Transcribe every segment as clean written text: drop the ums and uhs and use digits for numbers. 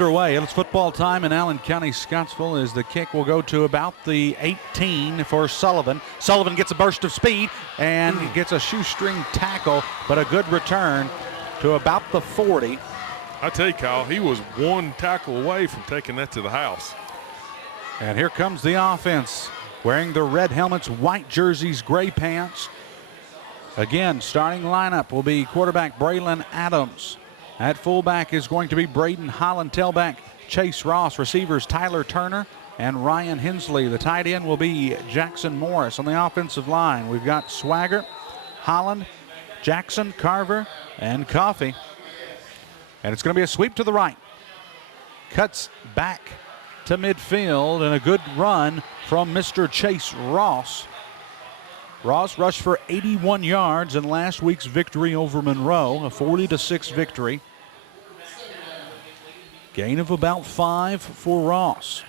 underway. It's football time in Allen County, Scottsville, as the kick will go to about the 18 for Sullivan. Sullivan gets a burst of speed and gets a shoestring tackle, but a good return to about the 40. I tell you, Kyle, he was one tackle away from taking that to the house. And here comes the offense, wearing the red helmets, white jerseys, gray pants. Again, starting lineup will be quarterback Braylon Adams. At fullback is going to be Braden Holland, tailback Chase Ross, receivers Tyler Turner and Ryan Hensley. The tight end will be Jackson Morris. On the offensive line, we've got Swagger, Holland, Jackson, Carver, and Coffey. And it's going to be a sweep to the right. Cuts back to midfield, and a good run from Mr. Chase Ross. Ross rushed for 81 yards in last week's victory over Monroe, a 40-6 victory. Gain of about 5 for Ross.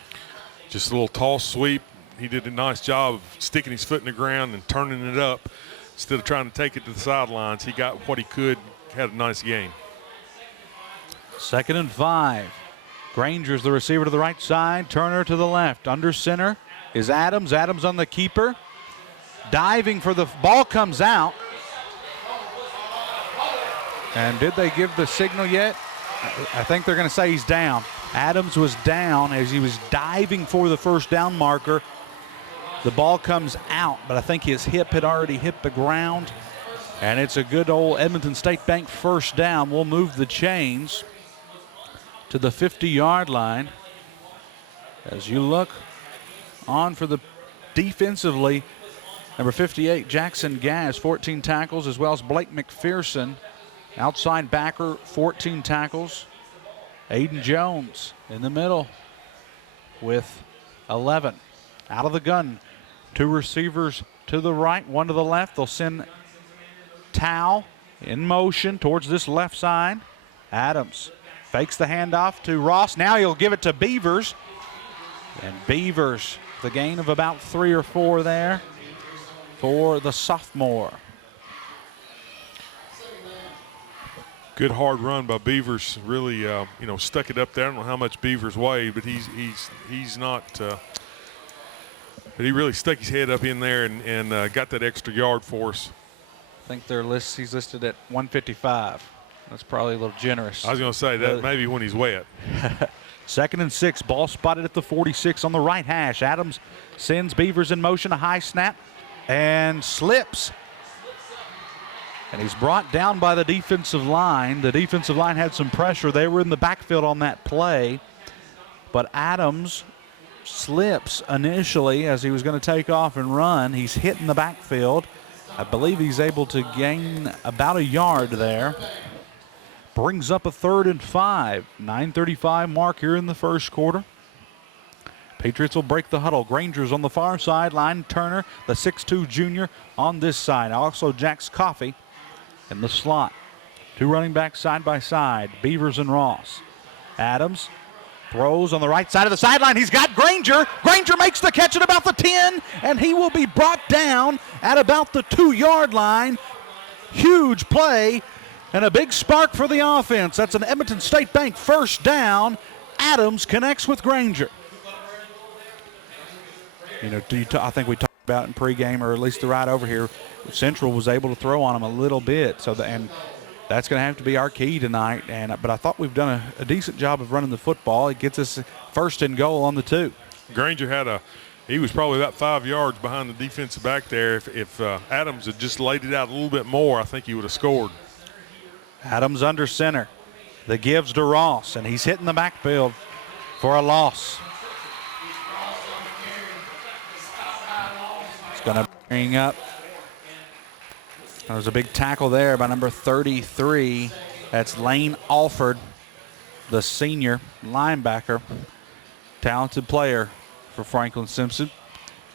Just a little toss sweep. He did a nice job of sticking his foot in the ground and turning it up instead of trying to take it to the sidelines. He got what he could, had a nice game. 2nd and 5. Granger's the receiver to the right side, Turner to the left. Under center is Adams. Adams on the keeper. Diving for the ball, comes out. And did they give the signal yet? I think they're going to say he's down. Adams was down as he was diving for the first down marker. The ball comes out, but I think his hip had already hit the ground. And it's a good old Edmonton State Bank first down. We'll move the chains to the 50-yard line. As you look on for the defensively, number 58, Jackson Gass, 14 tackles, as well as Blake McPherson, outside backer, 14 tackles. Aiden Jones in the middle with 11. Out of the gun, 2 receivers to the right, 1 to the left. They'll send Tao in motion towards this left side. Adams fakes the handoff to Ross. Now he'll give it to Beavers. And Beavers, the gain of about 3 or 4 there for the sophomore. Good hard run by Beavers. Really, stuck it up there. I don't know how much Beavers weigh, but he's not. But he really stuck his head up in there and got that extra yard for us. I think he's listed at 155. That's probably a little generous. I was going to say that maybe when he's wet. 2nd and 6. Ball spotted at the 46 on the right hash. Adams sends Beavers in motion. A high snap and slips. And he's brought down by the defensive line. The defensive line had some pressure. They were in the backfield on that play. But Adams slips initially as he was going to take off and run. He's hit in the backfield. I believe he's able to gain about a yard there. Brings up a 3rd and 5. 9:35 mark here in the first quarter. Patriots will break the huddle. Granger's on the far sideline. Turner, the 6'2 junior, on this side. Also Jax Coffey in the slot. 2 running backs side by side. Beavers and Ross. Adams throws on the right side of the sideline. He's got Granger. Granger makes the catch at about the 10, and he will be brought down at about the 2-yard line. Huge play and a big spark for the offense. That's an Edmonton State Bank first down. Adams connects with Granger. I think we talked about in pregame, or at least the ride over here, Central was able to throw on him a little bit. And that's going to have to be our key tonight. But I thought we've done a decent job of running the football. It gets us 1st and goal on the 2. Granger he was probably about 5 yards behind the defensive back there. If Adams had just laid it out a little bit more, I think he would have scored. Adams under center. The gives to Ross, and he's hitting the backfield for a loss. It's going to bring up. There was a big tackle there by number 33. That's Lane Alford, the senior linebacker. Talented player for Franklin-Simpson.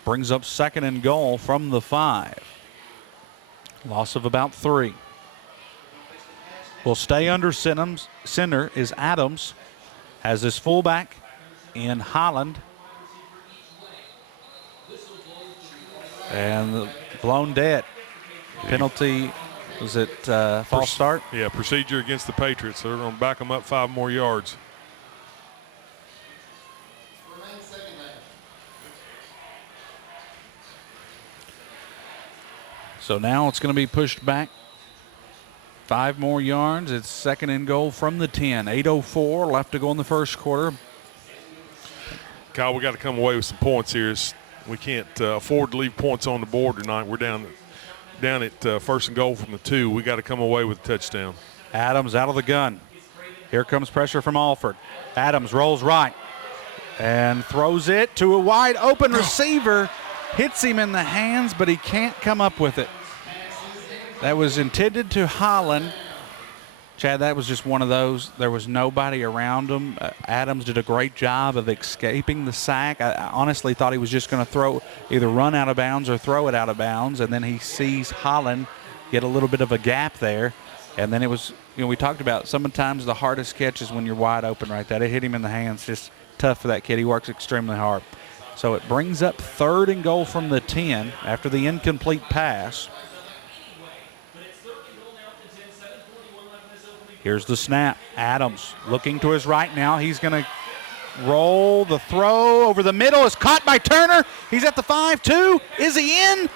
Brings up 2nd and goal from the 5. Loss of about 3. Will stay under center is Adams. Has his fullback in Holland. And blown dead. Penalty, was it false start? Yeah, procedure against the Patriots. So they're going to back them up 5 more yards. So now it's going to be pushed back 5 more yards. It's 2nd and goal from the 10. 8:04 left to go in the first quarter. Kyle, we got to come away with some points here. We can't afford to leave points on the board tonight. We're down at 1st and goal from the 2. We got to come away with a touchdown. Adams out of the gun. Here comes pressure from Alford. Adams rolls right and throws it to a wide open receiver. Hits him in the hands, but he can't come up with it. That was intended to Holland. Chad, that was just one of those. There was nobody around him. Adams did a great job of escaping the sack. I honestly thought he was just going to either run out of bounds or throw it out of bounds, and then he sees Holland get a little bit of a gap there. And then it was, we talked about sometimes the hardest catch is when you're wide open right there. It hit him in the hands. Just tough for that kid. He works extremely hard. So it brings up 3rd and goal from the 10 after the incomplete pass. Here's the snap. Adams looking to his right now. He's going to roll the throw over the middle. Is caught by Turner. He's at the 5-2. Is he in?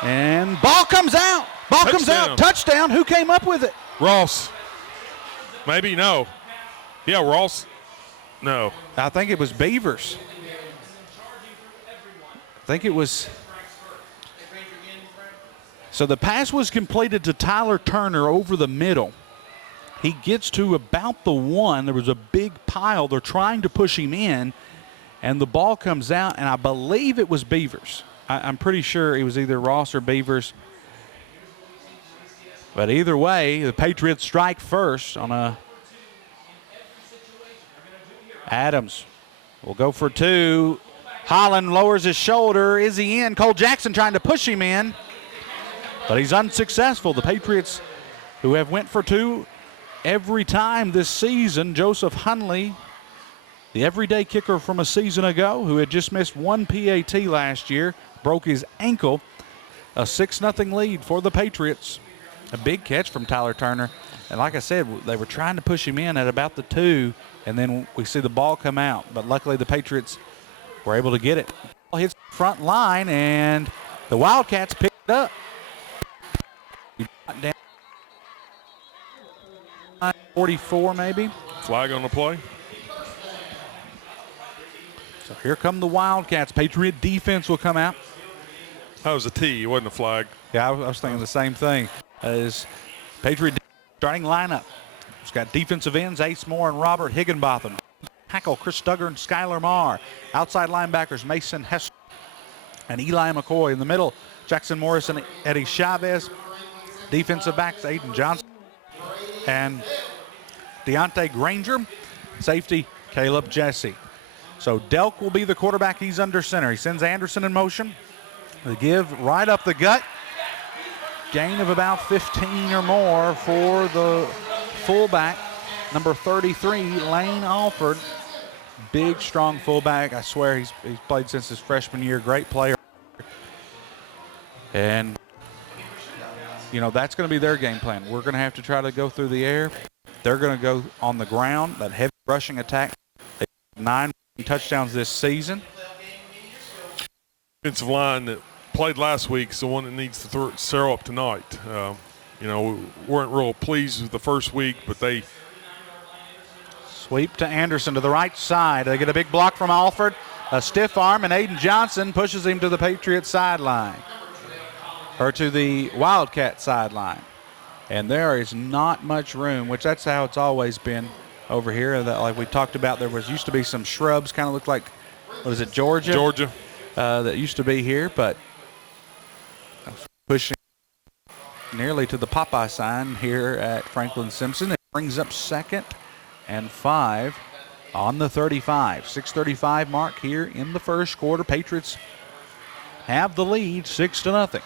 And ball comes out. Ball comes out. Touchdown. Who came up with it? Ross. Maybe. No. Yeah, Ross. No. I think it was Beavers. I think it was. So the pass was completed to Tyler Turner over the middle. He gets to about the 1. There was a big pile. They're trying to push him in, and the ball comes out, and I believe it was Beavers. I'm pretty sure it was either Ross or Beavers. But either way, the Patriots strike first on a Adams will go for 2. Holland lowers his shoulder. Is he in? Cole Jackson trying to push him in, but he's unsuccessful. The Patriots, who have went for 2 every time this season, Joseph Hunley, the everyday kicker from a season ago, who had just missed 1 PAT last year, broke his ankle. A 6-0 lead for the Patriots. A big catch from Tyler Turner. And like I said, they were trying to push him in at about the 2, and then we see the ball come out. But luckily the Patriots were able to get it. Ball hits the front line, and the Wildcats picked it up. Down 44 maybe. Flag on the play. So here come the Wildcats. Patriot defense will come out. That was a T. It wasn't a flag. Yeah, I was thinking the same thing. As Patriot starting lineup. It's got defensive ends, Ace Moore and Robert Higginbotham. Tackle, Chris Duggar and Skylar Marr. Outside linebackers, Mason Hess and Eli McCoy. In the middle, Jackson Morris and Eddie Chavez. Defensive backs, Aiden Johnson and Deontay Granger. Safety, Caleb Jesse. So Delk will be the quarterback. He's under center. He sends Anderson in motion. The give right up the gut. Gain of about 15 or more for the fullback, number 33, Lane Alford. Big, strong fullback. I swear he's played since his freshman year. Great player. And, that's going to be their game plan. We're going to have to try to go through the air. They're going to go on the ground, that heavy rushing attack. They have 9 touchdowns this season. Defensive line that played last week is the one that needs to throw up tonight. We weren't real pleased with the first week, but they sweep to Anderson to the right side. They get a big block from Alford, a stiff arm, and Aiden Johnson pushes him to the Patriot sideline, or to the Wildcat sideline. And there is not much room, which that's how it's always been over here. Like we talked about, there used to be some shrubs, kind of looked like, what is it, Georgia? Georgia. That used to be here, but pushing nearly to the Popeye sign here at Franklin-Simpson. It brings up 2nd and 5 on the 35. 6:35 mark here in the first quarter. Patriots have the lead 6-0.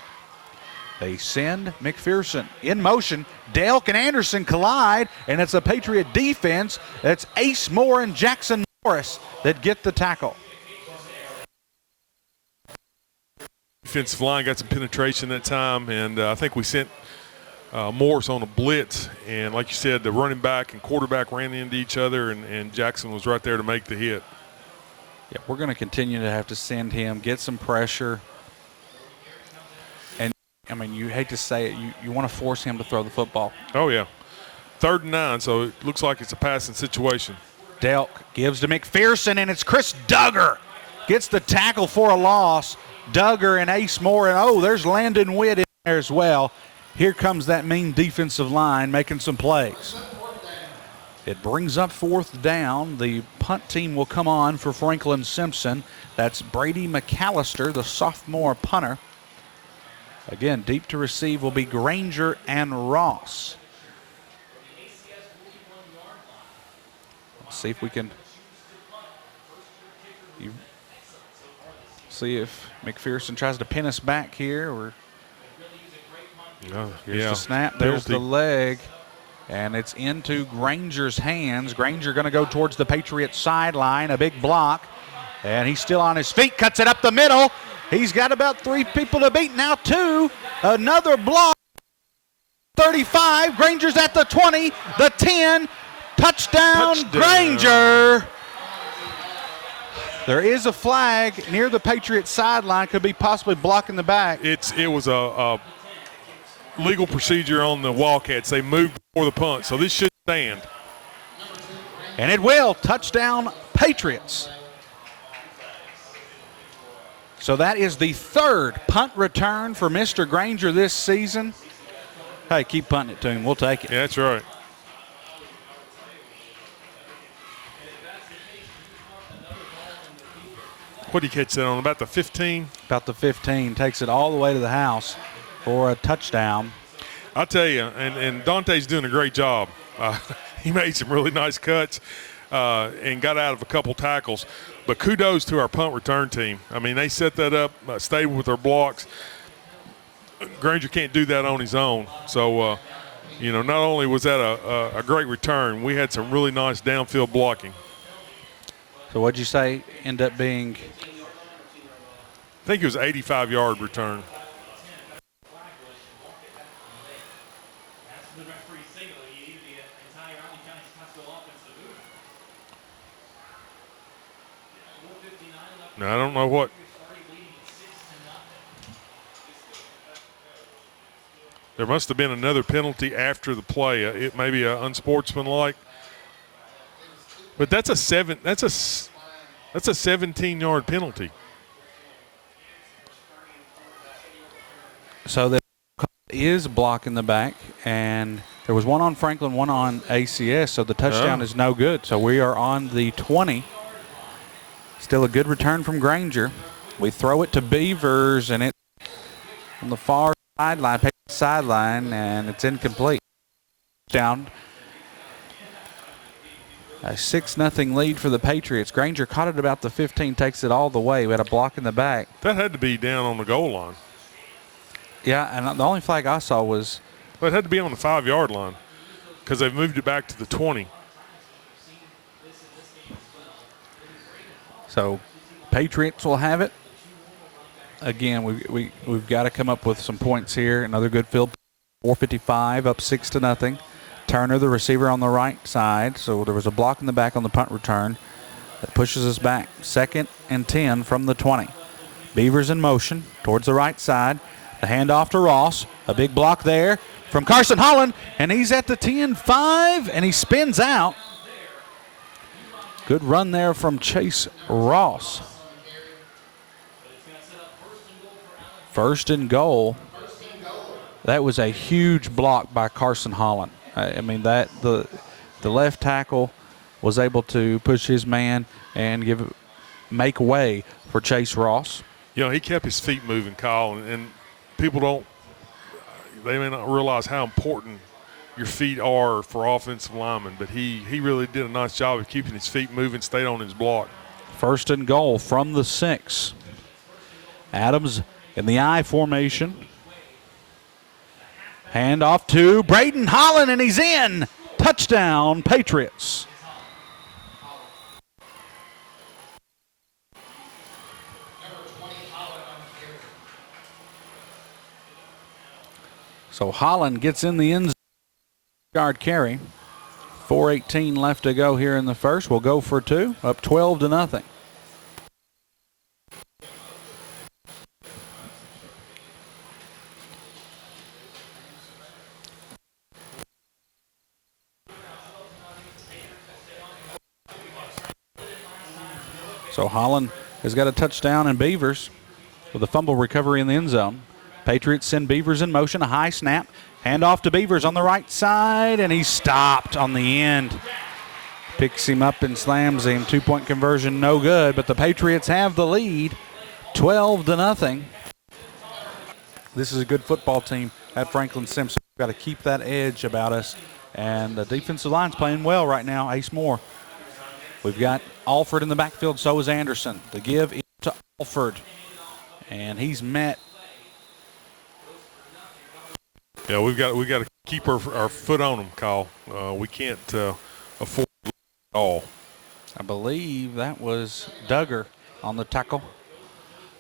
They send McPherson in motion. Delk and Anderson collide, and it's a Patriot defense. That's Ace Moore and Jackson Morris that get the tackle. Defensive line got some penetration that time, and I think we sent Morris on a blitz. And like you said, the running back and quarterback ran into each other, and Jackson was right there to make the hit. Yeah, we're going to continue to have to send him, get some pressure. And I mean, you hate to say it, you want to force him to throw the football. Oh, yeah. 3rd and 9, so it looks like it's a passing situation. Delk gives to McPherson, and it's Chris Duggar. Gets the tackle for a loss. Duggar and Ace Moore, and oh, there's Landon Witt in there as well. Here comes that mean defensive line making some plays. It brings up 4th down. The punt team will come on for Franklin-Simpson. That's Brady McAllister, the sophomore punter. Again, deep to receive will be Granger and Ross. Let's see if we can see if McPherson tries to pin us back here. Or here's the snap. There's the leg. And it's into Granger's hands. Granger going to go towards the Patriots sideline. A big block. And he's still on his feet. Cuts it up the middle. He's got about 3 people to beat. Now 2. Another block. 35. Granger's at the 20. The 10. Touchdown. Granger. There is a flag near the Patriots sideline. Could be possibly blocking the back. It was a legal procedure on the Wildcats. They moved before the punt, so this should stand. And it will. Touchdown, Patriots. So that is the 3rd punt return for Mr. Granger this season. Hey, keep punting it to him. We'll take it. Yeah, that's right. What did he catch that on? About the 15? About the 15. Takes it all the way to the house for a touchdown. I'll tell you, and Dante's doing a great job. He made some really nice cuts and got out of a couple tackles. But kudos to our punt return team. I mean, they set that up, stayed with their blocks. Granger can't do that on his own. So, not only was that a great return, we had some really nice downfield blocking. So what'd you say end up being? I think it was an 85-yard return. No, I don't know what. There must have been another penalty after the play. It may be unsportsmanlike. But that's a 17-yard penalty. So there is blocking the back, and there was one on Franklin, one on ACS, so the touchdown is no good. So we are on the 20. Still a good return from Granger. We throw it to Beavers, and it's on the far sideline, and it's incomplete. Down. A 6-0 lead for the Patriots. Granger caught it about the 15, takes it all the way. We had a block in the back. That had to be down on the goal line. Yeah, and the only flag I saw was. Well, it had to be on the 5-yard line because they've moved it back to the 20. So Patriots will have it. Again, we've got to come up with some points here. Another good field. 4:55, up 6-0. Turner, the receiver on the right side. So there was a block in the back on the punt return that pushes us back. 2nd and 10 from the 20. Beavers in motion towards the right side. The handoff to Ross. A big block there from Carson Holland, and he's at the 10-5, and he spins out. Good run there from Chase Ross. 1st and goal. That was a huge block by Carson Holland. I mean, that the left tackle was able to push his man and make way for Chase Ross. He kept his feet moving, Kyle, and people they may not realize how important your feet are for offensive linemen, but he really did a nice job of keeping his feet moving, stayed on his block. 1st and goal from the 6. Adams in the I formation. Hand off to Braden Holland, and he's in. Touchdown, Patriots. So Holland gets in the end zone. Yard carry. 4:18 left to go here in the first. We'll go for 2, up 12-0. So Holland has got a touchdown, and Beavers with a fumble recovery in the end zone. Patriots send Beavers in motion, a high snap. Hand off to Beavers on the right side, and he's stopped on the end. Picks him up and slams him. 2-point conversion, no good, but the Patriots have the lead, 12-0. This is a good football team at Franklin-Simpson. We've got to keep that edge about us, and the defensive line's playing well right now. Ace Moore. We've got Alford in the backfield, so is Anderson. The give is to Alford, and he's met. Yeah, we've got to keep our foot on them, Kyle. We can't afford it all. I believe that was Duggar on the tackle.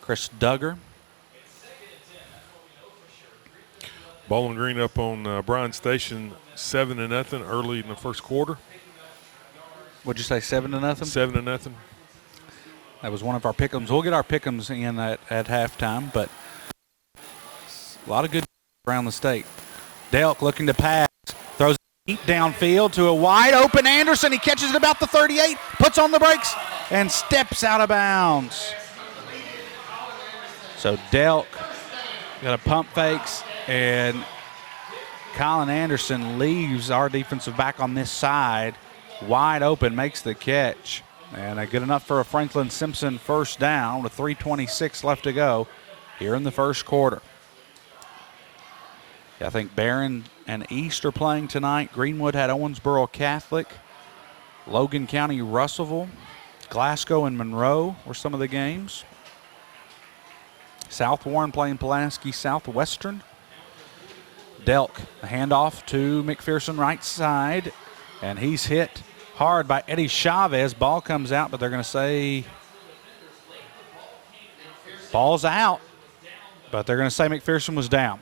Chris Duggar. Bowling Green up on Bryan Station 7-0 early in the first quarter. What'd you say, 7-0? 7-0. That was one of our pick'ems. We'll get our pick'ems in at halftime, but a lot of good around the state. Delk looking to pass, throws it downfield to a wide open Anderson. He catches it about the 38, puts on the brakes, and steps out of bounds. So Delk got a pump fakes, and Colin Anderson leaves our defensive back on this side wide open, makes the catch, and good enough for a Franklin-Simpson first down with 3:26 left to go here in the first quarter. I think Barron and East are playing tonight. Greenwood had Owensboro Catholic. Logan County, Russellville, Glasgow, and Monroe were some of the games. South Warren playing Pulaski Southwestern. Delk, a handoff to McPherson right side, and he's hit hard by Eddie Chavez. Ball comes out, but they're going to say ball's out, but they're going to say McPherson was down.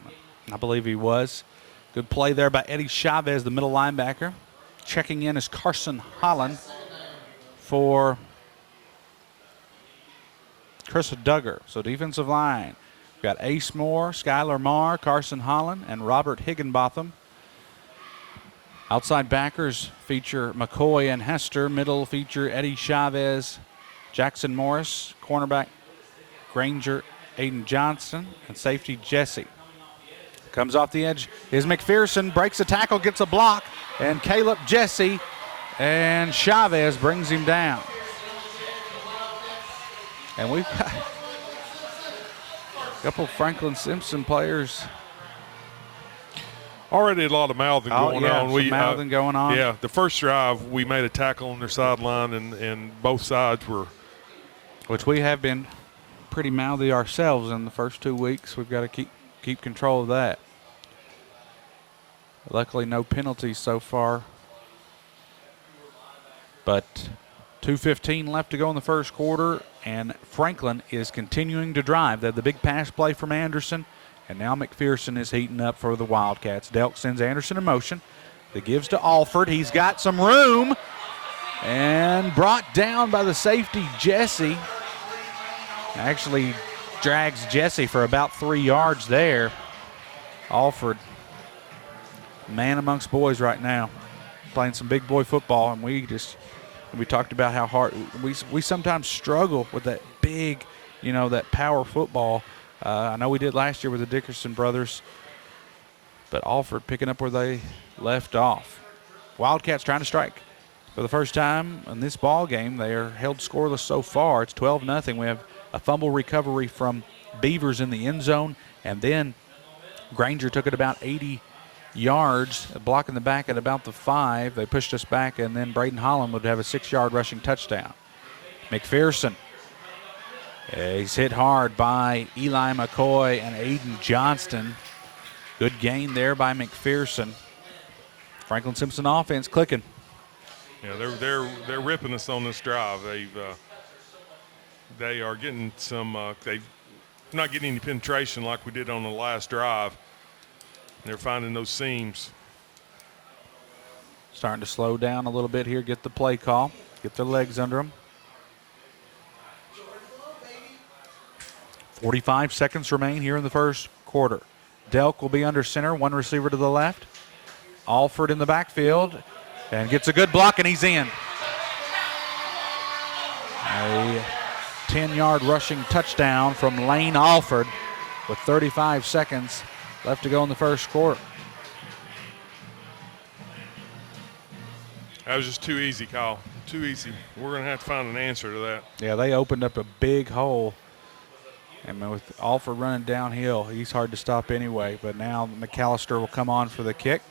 I believe he was. Good play there by Eddie Chavez, the middle linebacker. Checking in is Carson Holland for Chris Duggar. So defensive line. We've got Ace Moore, Skylar Marr, Carson Holland, and Robert Higginbotham. Outside backers feature McCoy and Hester. Middle feature Eddie Chavez, Jackson Morris. Cornerback Granger, Aiden Johnston, and safety Jesse. Comes off the edge is McPherson, breaks a tackle, gets a block, and Caleb Jesse and Chavez brings him down. And we've got a couple Franklin-Simpson players. Already a lot of mouthing going on. Some mouthing going on. Yeah, the first drive we made a tackle on their sideline, and both sides were. Which we have been pretty mouthy ourselves in the first 2 weeks. We've got to keep control of that. Luckily, no penalties so far. But 2:15 left to go in the first quarter, and Franklin is continuing to drive. They have the big pass play from Anderson, and now McPherson is heating up for the Wildcats. Delk sends Anderson in motion. The gives to Alford. He's got some room, and brought down by the safety, Jesse. Actually drags Jesse for about 3 yards there. Alford, man amongst boys right now, playing some big boy football, and we talked about how hard we sometimes struggle with that big, that power football. I know we did last year with the Dickerson brothers, but Alford picking up where they left off. Wildcats trying to strike for the first time in this ball game. They are held scoreless so far. It's 12-0. We have a fumble recovery from Beavers in the end zone, and then Granger took it about 80 yards, blocking the back at about the 5. They pushed us back, and then Braden Holland would have a 6-yard rushing touchdown. McPherson, he's hit hard by Eli McCoy and Aiden Johnston. Good gain there by McPherson. Franklin-Simpson offense clicking. Yeah, they're ripping us on this drive. They are getting some. They're not getting any penetration like we did on the last drive. They're finding those seams. Starting to slow down a little bit here, get the play call, get their legs under them. 45 seconds remain here in the first quarter. Delk will be under center, one receiver to the left. Alford in the backfield, and gets a good block, and he's in. A 10-yard rushing touchdown from Lane Alford with 35 seconds left to go in the first quarter. That was just too easy, Kyle. Too easy. We're going to have to find an answer to that. Yeah, they opened up a big hole. And with Alford running downhill, he's hard to stop anyway. But now McAllister will come on for the kick.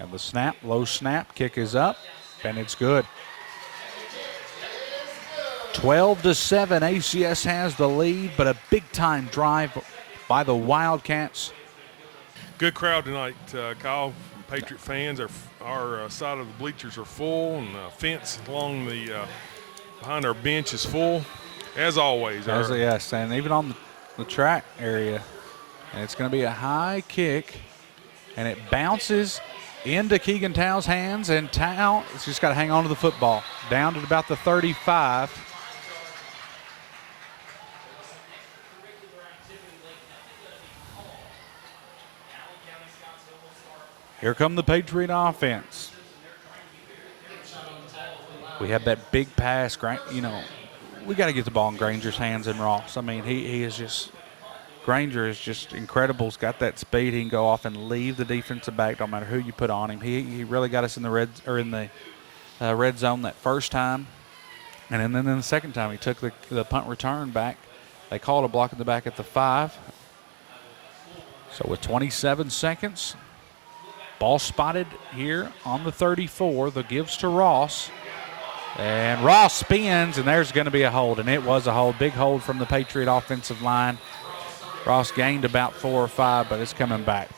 And the snap, low snap, kick is up, and it's good. 12-7, ACS has the lead, but a big-time drive by the Wildcats. Good crowd tonight, Kyle. Patriot fans, our side of the bleachers are full, and the fence along the behind our bench is full, as always. Yes, and even on the track area. And it's going to be a high kick, and it bounces into Keegan Tow's hands, and Tow has just got to hang on to the football. Down to about the 35. Here come the Patriot offense. We have that big pass, we got to get the ball in Granger's hands and Ross. I mean, he is just, Granger is just incredible. He's got that speed. He can go off and leave the defensive back, no matter who you put on him. He really got us in the red zone that first time. And then the second time he took the punt return back. They called a block in the back at the 5. So with 27 seconds, ball spotted here on the 34. The gives to Ross. And Ross spins, and there's going to be a hold. And it was a hold. Big hold from the Patriot offensive line. Ross gained about 4 or 5, but it's coming back.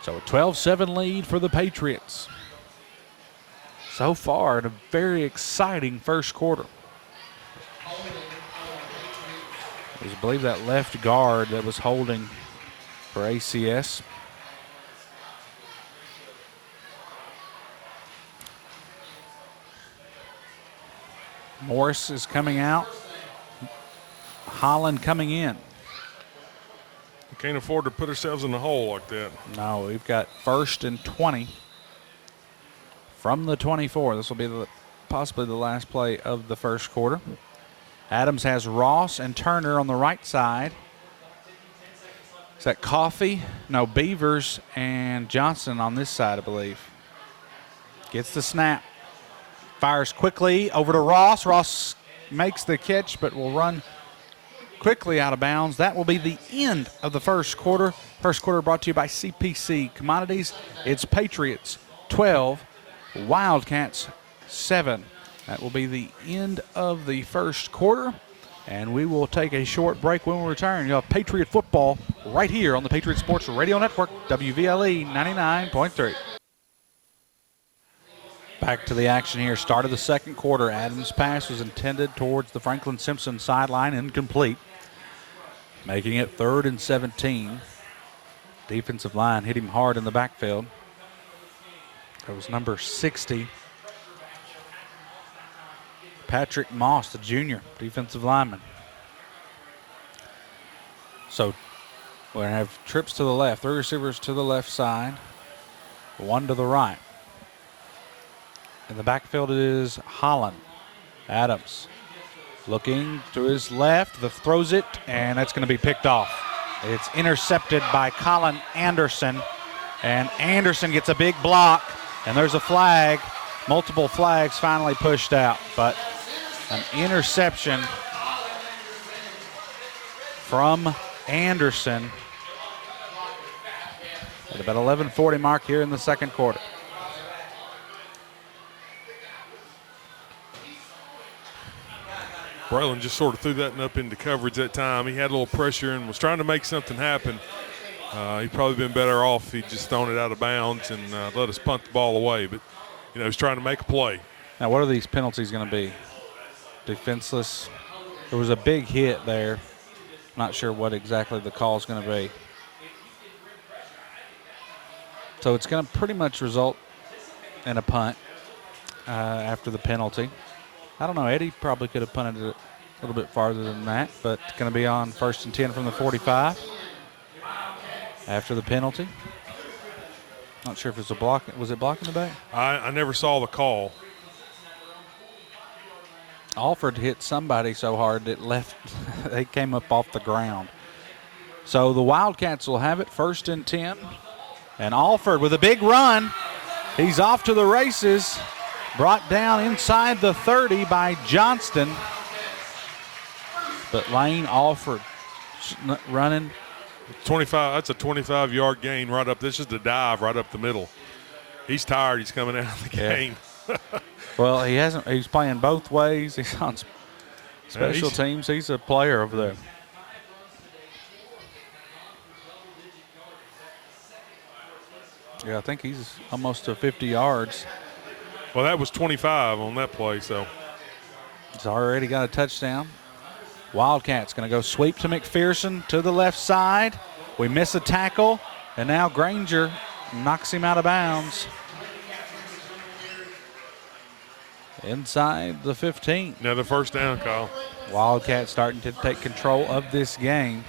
So a 12-7 lead for the Patriots. So far, in a very exciting first quarter. I believe that left guard that was holding for ACS. Morris is coming out. Holland coming in. We can't afford to put ourselves in a hole like that. No, we've got 1st and 20 from the 24. This will be possibly the last play of the first quarter. Adams has Ross and Turner on the right side. Is that Coffey? No, Beavers and Johnson on this side, I believe. Gets the snap. Fires quickly over to Ross. Ross makes the catch, but will run quickly out of bounds. That will be the end of the first quarter. First quarter brought to you by CPC Commodities. It's Patriots 12, Wildcats 7. That will be the end of the first quarter, and we will take a short break. When we return, you'll have Patriot football right here on the Patriot Sports Radio Network, WVLE 99.3. Back to the action here. Start of the second quarter. Adams' pass was intended towards the Franklin-Simpson sideline, incomplete. Making it 3rd and 17. Defensive line hit him hard in the backfield. That was number 60. Patrick Moss, the junior defensive lineman. So we're going to have trips to the left. 3 receivers to the left side, 1 to the right. In the backfield is Holland. Adams looking to his left, throws it, and that's going to be picked off. It's intercepted by Colin Anderson, and Anderson gets a big block, and there's a flag. Multiple flags finally pushed out, but an interception from Anderson at about 11:40 mark here in the second quarter. Braylon just sort of threw that up into coverage that time. He had a little pressure and was trying to make something happen. He'd probably been better off if he'd just thrown it out of bounds and let us punt the ball away. But, he's trying to make a play. Now, what are these penalties going to be? Defenseless. There was a big hit there. Not sure what exactly the call is going to be. So it's going to pretty much result in a punt after the penalty. I don't know. Eddie probably could have punted it a little bit farther than that, but it's going to be on 1st and 10 from the 45 after the penalty. Not sure if it's a block. Was it blocking the back? I never saw the call. Alford hit somebody so hard that left. They came up off the ground. So the Wildcats will have it 1st and 10. And Alford with a big run. He's off to the races. Brought down inside the 30 by Johnston. But Lane Alford running. 25. That's a 25-yard gain right up. This is the dive right up the middle. He's tired. He's coming out of the game. Well, he hasn't. He's playing both ways. He's on special teams. He's a player over there. Yeah, I think he's almost to 50 yards. Well, that was 25 on that play, so. He's already got a touchdown. Wildcats going to go sweep to McPherson to the left side. We miss a tackle, and now Granger knocks him out of bounds. Inside the 15. Another first down, Kyle. Wildcats starting to take control of this game.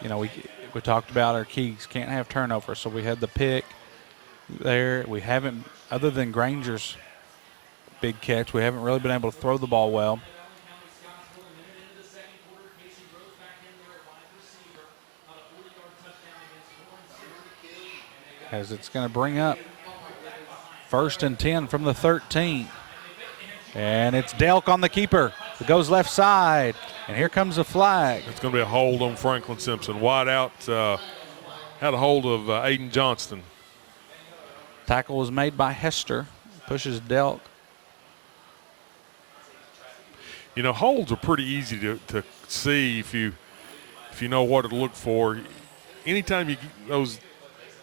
You know, we talked about our keys. Can't have turnover, so we had the pick there. We haven't, other than Granger's big catch, we haven't really been able to throw the ball well. As it's going to bring up 1st and 10 from the 13. And it's Delk on the keeper. It goes left side, and here comes a flag. It's going to be a hold on Franklin-Simpson. Wide out, had a hold of Aiden Johnston. Tackle was made by Hester, pushes Delk. You know, holds are pretty easy to see if you know what to look for. Anytime you those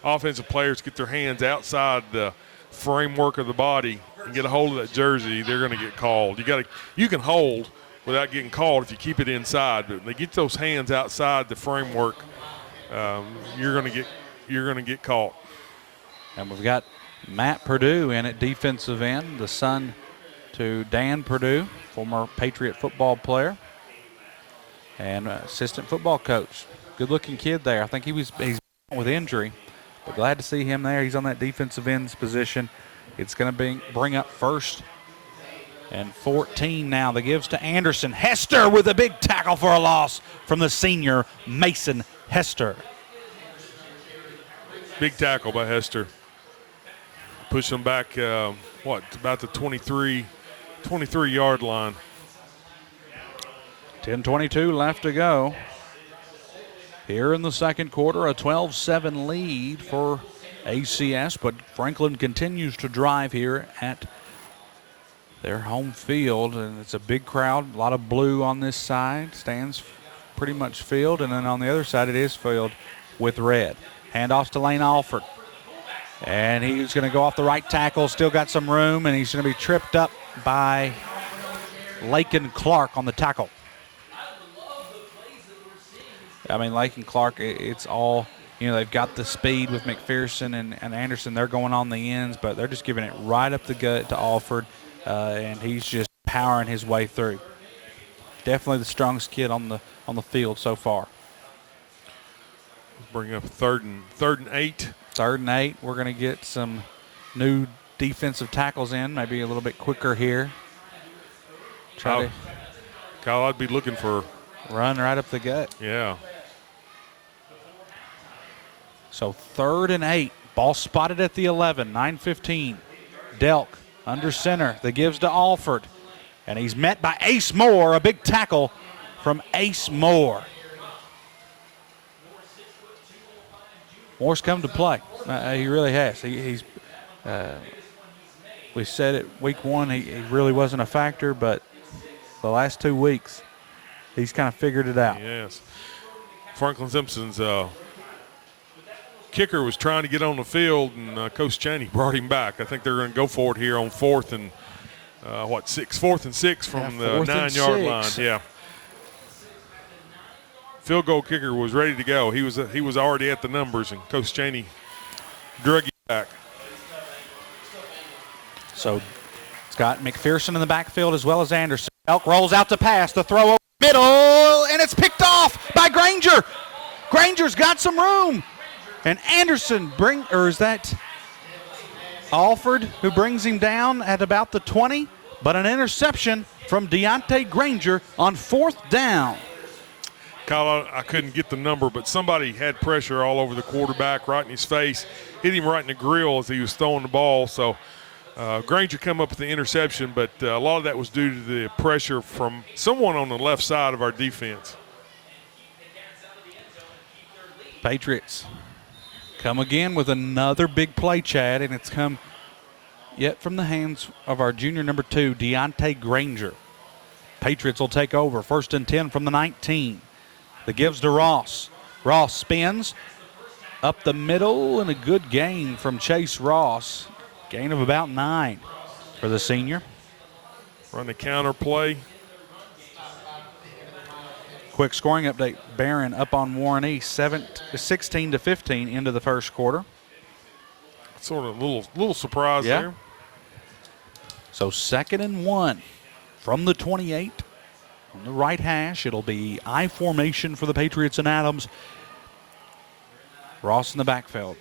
offensive players get their hands outside the framework of the body and get a hold of that jersey, they're going to get called. You can hold without getting called if you keep it inside, but when they get those hands outside the framework, you're going to get caught. And we've got Matt Purdue in at defensive end, the son to Dan Purdue, former Patriot football player and assistant football coach. Good-looking kid there. I think he's with injury, but glad to see him there. He's on that defensive end's position. It's going to bring up 1st and 14 now. The gives to Anderson. Hester with a big tackle for a loss from the senior, Mason Hester. Big tackle by Hester. Push him back, about the 23-yard line. 10:22 left to go. Here in the second quarter, a 12-7 lead for ACS, but Franklin continues to drive here at their home field, and it's a big crowd, a lot of blue on this side, stands pretty much filled, and then on the other side it is filled with red. Handoffs to Lane Alford, and he's going to go off the right tackle, still got some room, and he's going to be tripped up by Lakin Clark on the tackle. I mean, Lakin Clark, it's all, they've got the speed with McPherson and Anderson. They're going on the ends, but they're just giving it right up the gut to Alford, and he's just powering his way through. Definitely the strongest kid on the field so far. Bring up third and 8. 3rd and 8. We're going to get some new defensive tackles in, maybe a little bit quicker here. Kyle, I'd be looking for run right up the gut. Yeah. So 3rd and 8. Ball spotted at the 11. 9:15. Delk under center. The gives to Alford. And he's met by Ace Moore. A big tackle from Ace Moore. Moore's come to play. He really has. He's. We said it week 1. He really wasn't a factor, but the last 2 weeks, he's kind of figured it out. Yes. Franklin-Simpson's kicker was trying to get on the field, and Coach Chaney brought him back. I think they're going to go for it here on 4th and 4th and 6 from the 9-yard line. Yeah. Field goal kicker was ready to go. He was already at the numbers, and Coach Chaney drug him back. So it's got McPherson in the backfield as well as Anderson. Elk rolls out to pass. The throw over the middle, and it's picked off by Granger. Granger's got some room. And Anderson is that Alford who brings him down at about the 20? But an interception from Deontay Granger on 4th down. Kyle, I couldn't get the number, but somebody had pressure all over the quarterback, right in his face, hit him right in the grill as he was throwing the ball. So Granger come up with the interception, but a lot of that was due to the pressure from someone on the left side of our defense. Patriots come again with another big play, Chad, and it's come yet from the hands of our junior number 2, Deontay Granger. Patriots will take over. 1st and 10 from the 19. The gives to Ross. Ross spins up the middle, and a good gain from Chase Ross. Gain of about 9 for the senior. Run the counter play. Quick scoring update. Barron up on Warren East, 16-15 into the first quarter. Sort of a little surprise there. So 2nd and 1 from the 28 on the right hash. It'll be I formation for the Patriots and Adams. Ross in the backfield.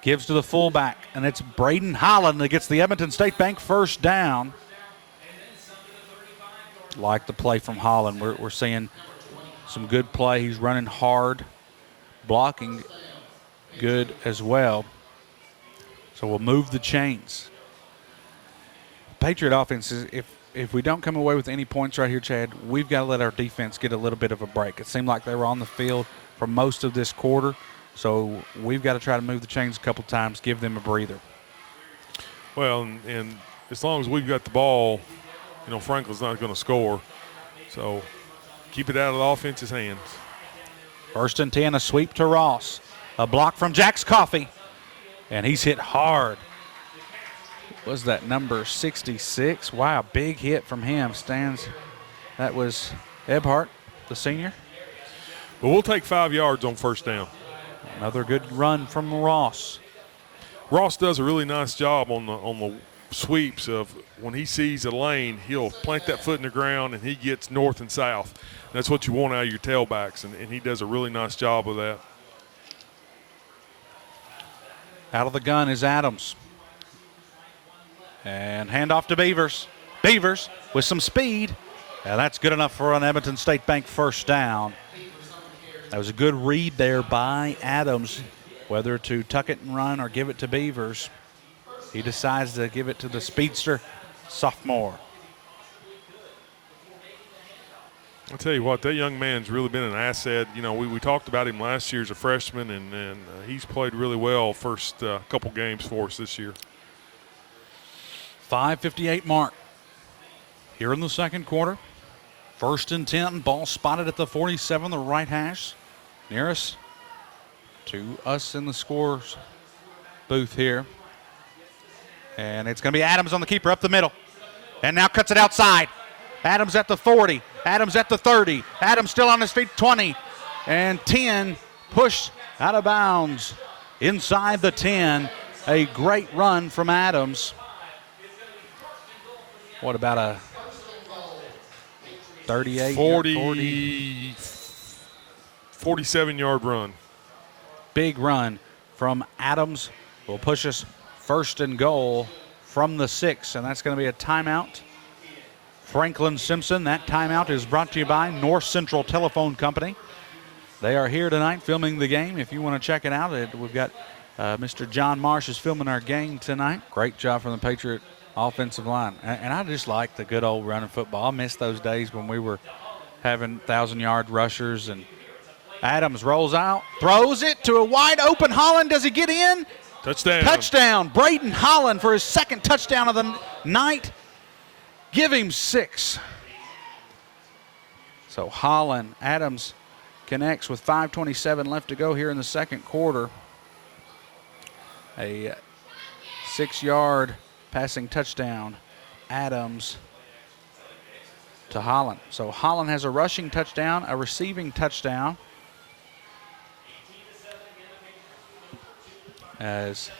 Gives to the fullback, and it's Braden Holland that gets the Edmonton State Bank first down. Like the play from Holland. We're seeing some good play. He's running hard, blocking good as well. So we'll move the chains. Patriot offense is, if we don't come away with any points right here, Chad, we've got to let our defense get a little bit of a break. It seemed like they were on the field for most of this quarter, so we've got to try to move the chains a couple times, give them a breather. Well, and as long as we've got the ball, Franklin's not going to score. So keep it out of the offense's hands. 1st and 10, a sweep to Ross. A block from Jax Coffey, and he's hit hard. Was that number 66? Wow, big hit from him. That was Ebhart, the senior. But we'll take 5 yards on 1st down. Another good run from Ross. Ross does a really nice job on the sweeps of when he sees a lane, he'll plant that foot in the ground and he gets north and south. That's what you want out of your tailbacks, and he does a really nice job of that. Out of the gun is Adams. And handoff to Beavers. Beavers with some speed. And that's good enough for an Edmonton State Bank first down. That was a good read there by Adams, whether to tuck it and run or give it to Beavers. He decides to give it to the speedster sophomore. I'll tell you what, that young man's really been an asset. We talked about him last year as a freshman, and he's played really well first couple games for us this year. 5:58 mark here in the second quarter. 1st and 10, ball spotted at the 47, the right hash. Nearest to us in the scores booth here. And it's going to be Adams on the keeper up the middle. And now cuts it outside. Adams at the 40. Adams at the 30. Adams still on his feet, 20. And 10, pushed out of bounds inside the 10. A great run from Adams. What about a 38? 47-yard run. Big run from Adams. Will push us 1st and goal from the 6, and that's going to be a timeout. Franklin-Simpson, that timeout is brought to you by North Central Telephone Company. They are here tonight filming the game. If you want to check it out, we've got Mr. John Marsh is filming our game tonight. Great job from the Patriot offensive line. And I just like the good old running football. I miss those days when we were having 1,000-yard rushers. And Adams rolls out, throws it to a wide open Holland. Does he get in? Touchdown. Touchdown. Braden Holland for his 2nd touchdown of the night. Give him 6. So Holland, Adams connects with 5:27 left to go here in the second quarter. A 6-yard passing touchdown, Adams to Holland. So Holland has a rushing touchdown, a receiving touchdown. As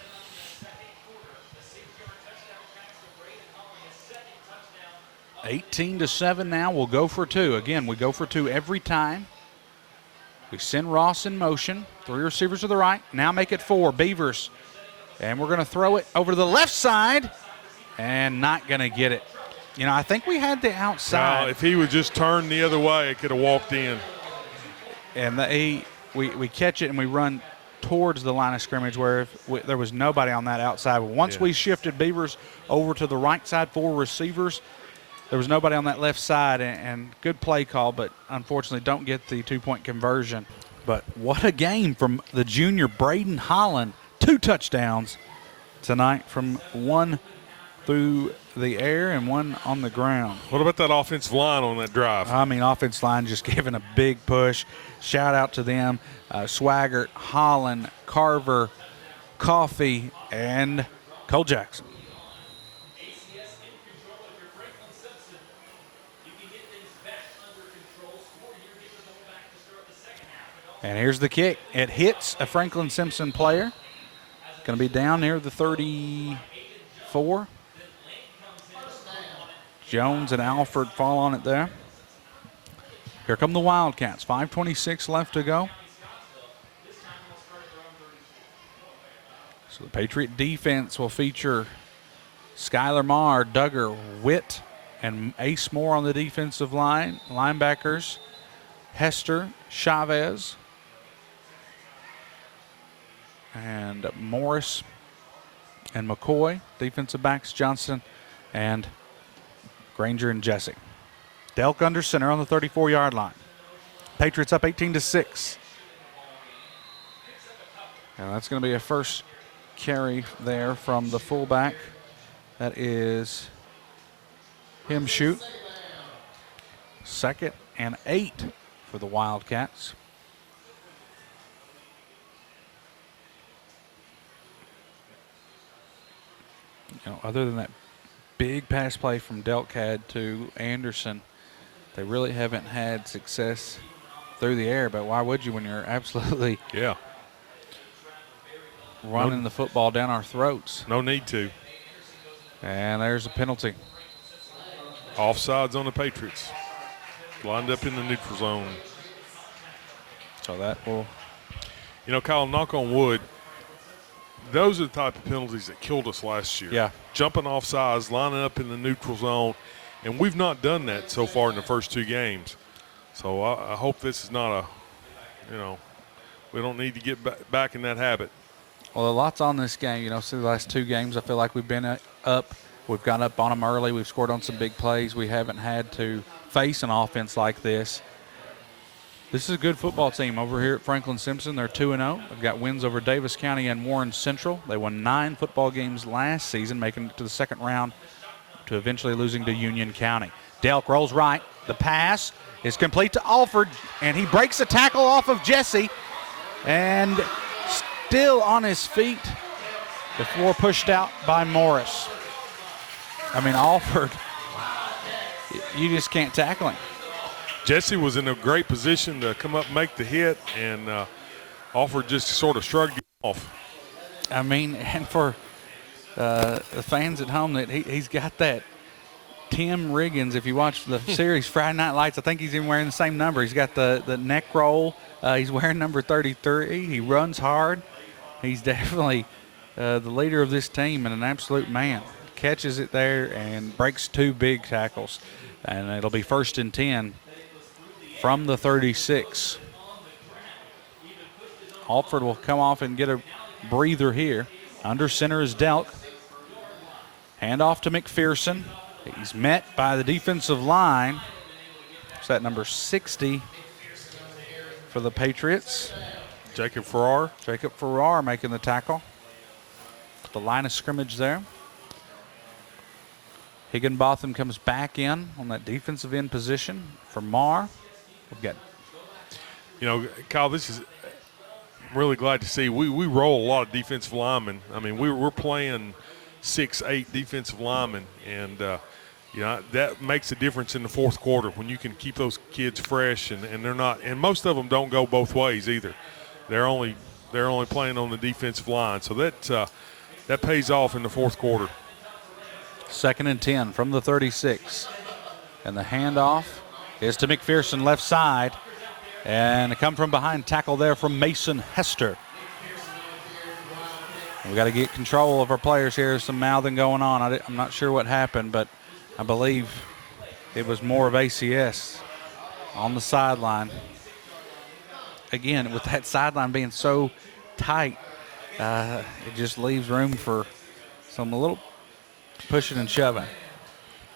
(18-7) now, we'll go for 2. Again, we go for 2 every time. We send Ross in motion. 3 receivers to the right. Now make it 4. Beavers. And we're going to throw it over to the left side and not going to get it. You know, I think we had the outside. If he would just turn the other way, it could have walked in. And we catch it and we run towards the line of scrimmage where there was nobody on that outside. But once we shifted Beavers over to the right side, 4 receivers, there was nobody on that left side, and good play call, but unfortunately don't get the 2-point conversion. But what a game from the junior Braden Holland. 2 touchdowns tonight, from 1 through the air and 1 on the ground. What about that offensive line on that drive? I mean, offensive line just giving a big push. Shout out to them. Swaggart, Holland, Carver, Coffee, and Cole Jackson. And here's the kick. It hits a Franklin-Simpson player. Going to be down near the 34. Jones and Alford fall on it there. Here come the Wildcats. 5:26 left to go. So the Patriot defense will feature Skylar Marr, Duggar, Witt, and Ace Moore on the defensive line. Linebackers, Hester, Chavez, and Morris and McCoy. Defensive backs, Johnson and Granger and Jesse. Delk under center on the 34-yard line. Patriots up 18-6. And that's going to be a first carry there from the fullback. That is him shoot. 2nd and 8 for the Wildcats. You know, other than that big pass play from Delcad to Anderson, they really haven't had success through the air. But why would you when you're absolutely running the football down our throats? No need to. And there's a penalty. Offsides on the Patriots. Lined up in the neutral zone. So that will. You know, Kyle, knock on wood, those are the type of penalties that killed us last year. Yeah. Jumping off sides, lining up in the neutral zone, and we've not done that so far in the first 2 games. So I hope this is not a, you know, we don't need to get back in that habit. Well, a lot's on this game. You know, see the last 2 games, I feel like we've been up. We've got up on them early. We've scored on some big plays. We haven't had to face an offense like this. This is a good football team over here at Franklin-Simpson. They're 2-0. They've got wins over Davis County and Warren Central. They won 9 football games last season, making it to the 2nd round to eventually losing to Union County. Delk rolls right. The pass is complete to Alford, and he breaks a tackle off of Jesse, and still on his feet before pushed out by Morris. I mean, Alford, you just can't tackle him. Jesse was in a great position to come up and make the hit, and Alford just sort of shrugged it off. I mean, and for the fans at home, that he's got that Tim Riggins. If you watch the series Friday Night Lights, I think he's even wearing the same number. He's got the neck roll. He's wearing number 33. He runs hard. He's definitely the leader of this team and an absolute man. Catches it there and breaks 2 big tackles. And it'll be 1st and 10 from the 36. Alford will come off and get a breather here. Under center is Delk. Hand off to McPherson. He's met by the defensive line. It's that number 60 for the Patriots. Jacob Farrar. Jacob Farrar making the tackle. The line of scrimmage there. Higginbotham comes back in on that defensive end position for Marr. We've got. You know, Kyle, this is I'm really glad to see. We roll a lot of defensive linemen. I mean, we're playing 6'8" defensive linemen, and you know, that makes a difference in the 4th quarter when you can keep those kids fresh, and they're not. And most of them don't go both ways either. They're only playing on the defensive line, so that pays off in the 4th quarter. 2nd and 10 from the 36. And the handoff is to McPherson left side. And a come from behind tackle there from Mason Hester. We got to get control of our players here. Some mouthing going on. I'm not sure what happened, but I believe it was more of ACS on the sideline. Again, with that sideline being so tight, it just leaves room for some a little pushing and shoving.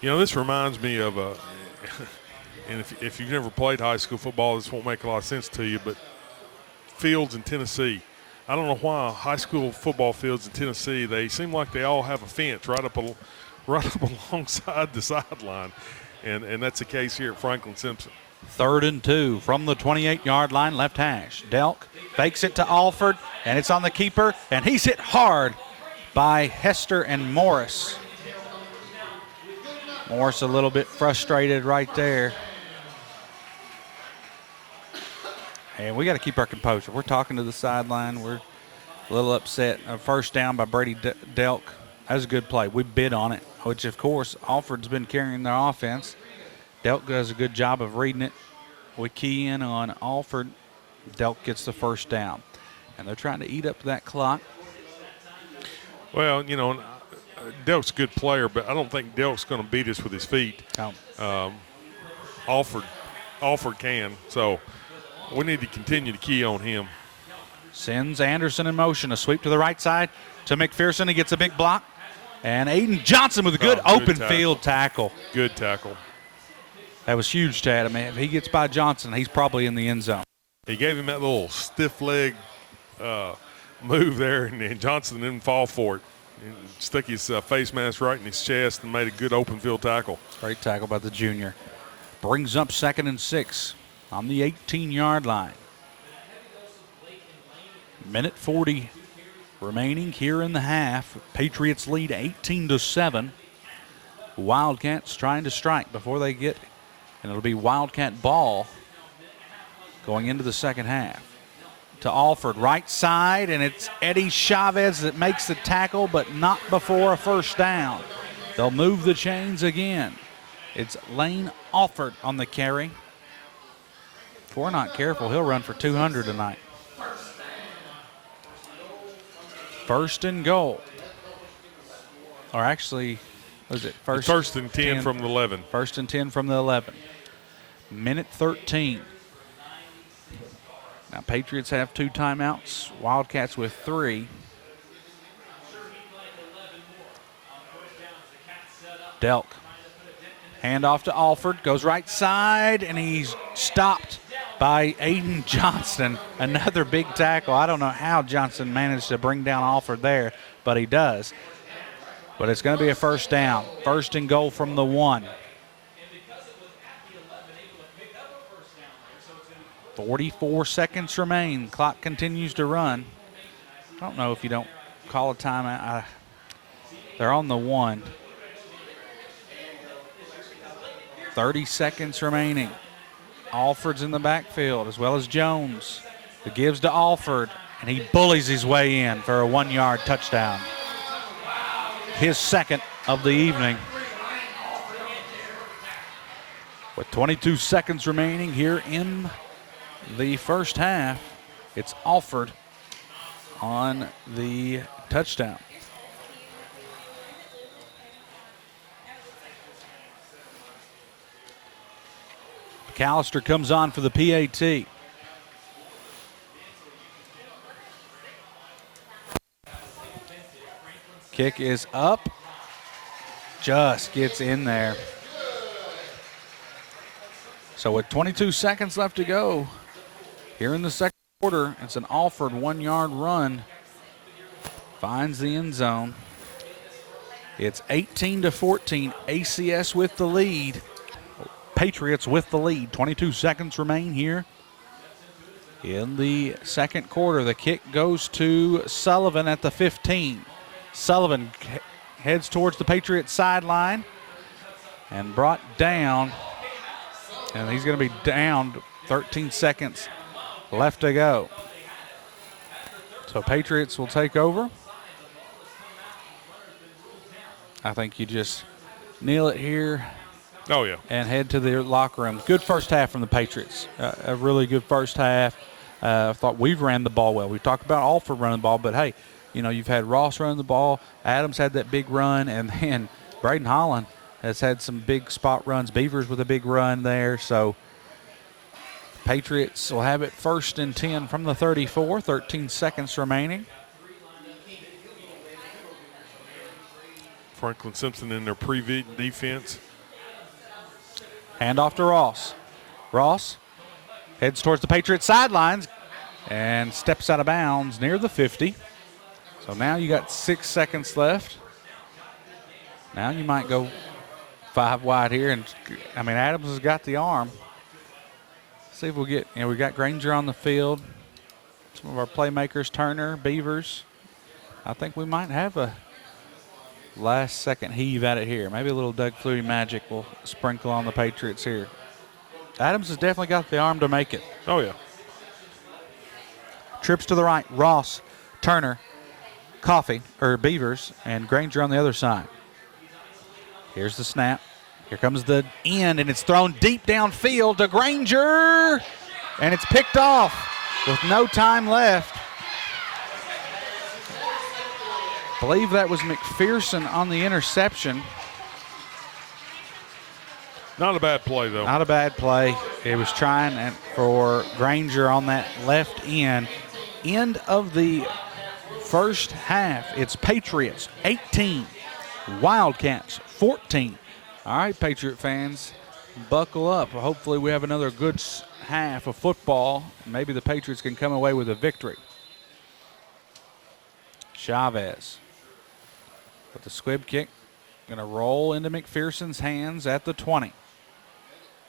You know, this reminds me of and if you've never played high school football, this won't make a lot of sense to you, but fields in Tennessee. I don't know why high school football fields in Tennessee, they seem like they all have a fence right up alongside the sideline, and that's the case here at Franklin-Simpson. 3rd and 2 from the 28-yard line, left hash. Delk fakes it to Alford, and it's on the keeper, and he's hit hard by Hester and Morris. Morris a little bit frustrated right there. And we got to keep our composure. We're talking to the sideline. We're a little upset. A first down by Brady Delk. That was a good play. We bid on it, which, of course, Alford's been carrying their offense. Delk does a good job of reading it. We key in on Alford. Delk gets the first down. And they're trying to eat up that clock. Well, you know, Delk's a good player, but I don't think Delk's going to beat us with his feet. Oh. Alford can. So we need to continue to key on him. Sends Anderson in motion. A sweep to the right side to McPherson. He gets a big block. And Aiden Johnson with a good open field tackle. Good tackle. That was huge to Adam. If he gets by Johnson, he's probably in the end zone. He gave him that little stiff leg move there, and Johnson didn't fall for it. He stuck his face mask right in his chest and made a good open field tackle. Great tackle by the junior. Brings up 2nd and 6 on the 18-yard line. Minute 40 remaining here in the half. Patriots lead 18-7. Wildcats trying to strike before they get, and it'll be Wildcat ball going into the second half. To Alford, right side, and it's Eddie Chavez that makes the tackle, but not before a first down. They'll move the chains again. It's Lane Alford on the carry. If we're not careful, he'll run for 200 tonight. 1st and goal. Or actually, was it first and 10 from the 11? 1st and 10 from the 11. Minute 13. Now, Patriots have 2 timeouts. Wildcats with 3. Delk. Handoff to Alford. Goes right side, and he's stopped by Aiden Johnson. Another big tackle. I don't know how Johnson managed to bring down Alford there, but he does. But it's going to be a first down. 1st and goal from the 1. 44 seconds remain. Clock continues to run. I don't know if you don't call a timeout. They're on the 1. 30 seconds remaining. Alford's in the backfield as well as Jones. It gives to Alford, and he bullies his way in for a 1-yard touchdown. His second of the evening. With 22 seconds remaining here in the first half, it's Alford on the touchdown. McAllister comes on for the PAT. Kick is up. Just gets in there. So with 22 seconds left to go, here in the second quarter, it's an Alford 1-yard run. Finds the end zone. It's 18-14. ACS with the lead. Patriots with the lead. 22 seconds remain here in the second quarter. The kick goes to Sullivan at the 15. Sullivan heads towards the Patriots sideline and brought down. And he's going to be down. 13 seconds left to go. So Patriots will take over. I think you just kneel it here. Oh, yeah. and head to their locker room. Good first half from the Patriots. A really good first half. I thought we've ran the ball well. We talked about Alford running the ball, but, hey, you know, you've had Ross running the ball. Adams had that big run, and then Braden Holland has had some big spot runs. Beavers with a big run there. So Patriots will have it 1st and 10 from the 34, 13 seconds remaining. Franklin-Simpson in their pre-beat defense. Hand off to Ross. Ross heads towards the Patriots sidelines and steps out of bounds near the 50. So now you got 6 seconds left. Now you might go 5 wide here. And, I mean, Adams has got the arm. See if we'll get, you know, we got Granger on the field. Some of our playmakers, Turner, Beavers. I think we might have a last second heave at it here. Maybe a little Doug Flutie magic will sprinkle on the Patriots here. Adams has definitely got the arm to make it. Oh, yeah. Trips to the right. Ross, Turner, Beavers, and Granger on the other side. Here's the snap. Here comes the end, and it's thrown deep downfield to Granger, and it's picked off with no time left. I believe that was McPherson on the interception. Not a bad play, though. Not a bad play. It was trying for Granger on that left end. End of the first half. It's Patriots 18, Wildcats 14. All right, Patriot fans, buckle up. Hopefully we have another good half of football. Maybe the Patriots can come away with a victory. Chavez with the squib kick. Going to roll into McPherson's hands at the 20.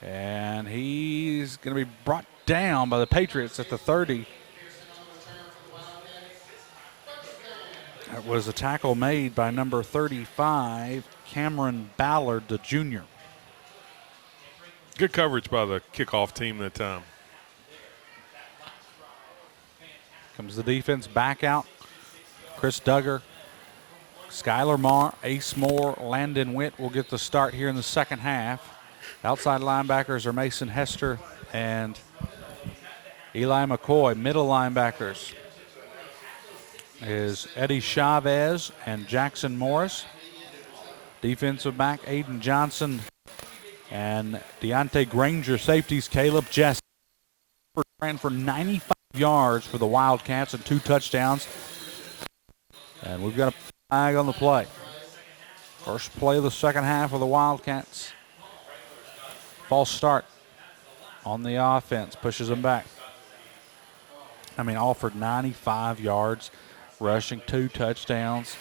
And he's going to be brought down by the Patriots at the 30. That was a tackle made by number 35, Cameron Ballard, the junior. Good coverage by the kickoff team that time. Comes the defense back out. Chris Duggar, Skylar Marr, Ace Moore, Landon Witt will get the start here in the second half. Outside linebackers are Mason Hester and Eli McCoy. Middle linebackers is Eddie Chavez and Jackson Morris. Defensive back Aiden Johnson and Deontay Granger. Safeties Caleb Jess ran for 95 yards for the Wildcats and 2 touchdowns. And we've got a flag on the play. First play of the second half of the Wildcats. False start on the offense, pushes them back. I mean, offered 95 yards, rushing 2 touchdowns.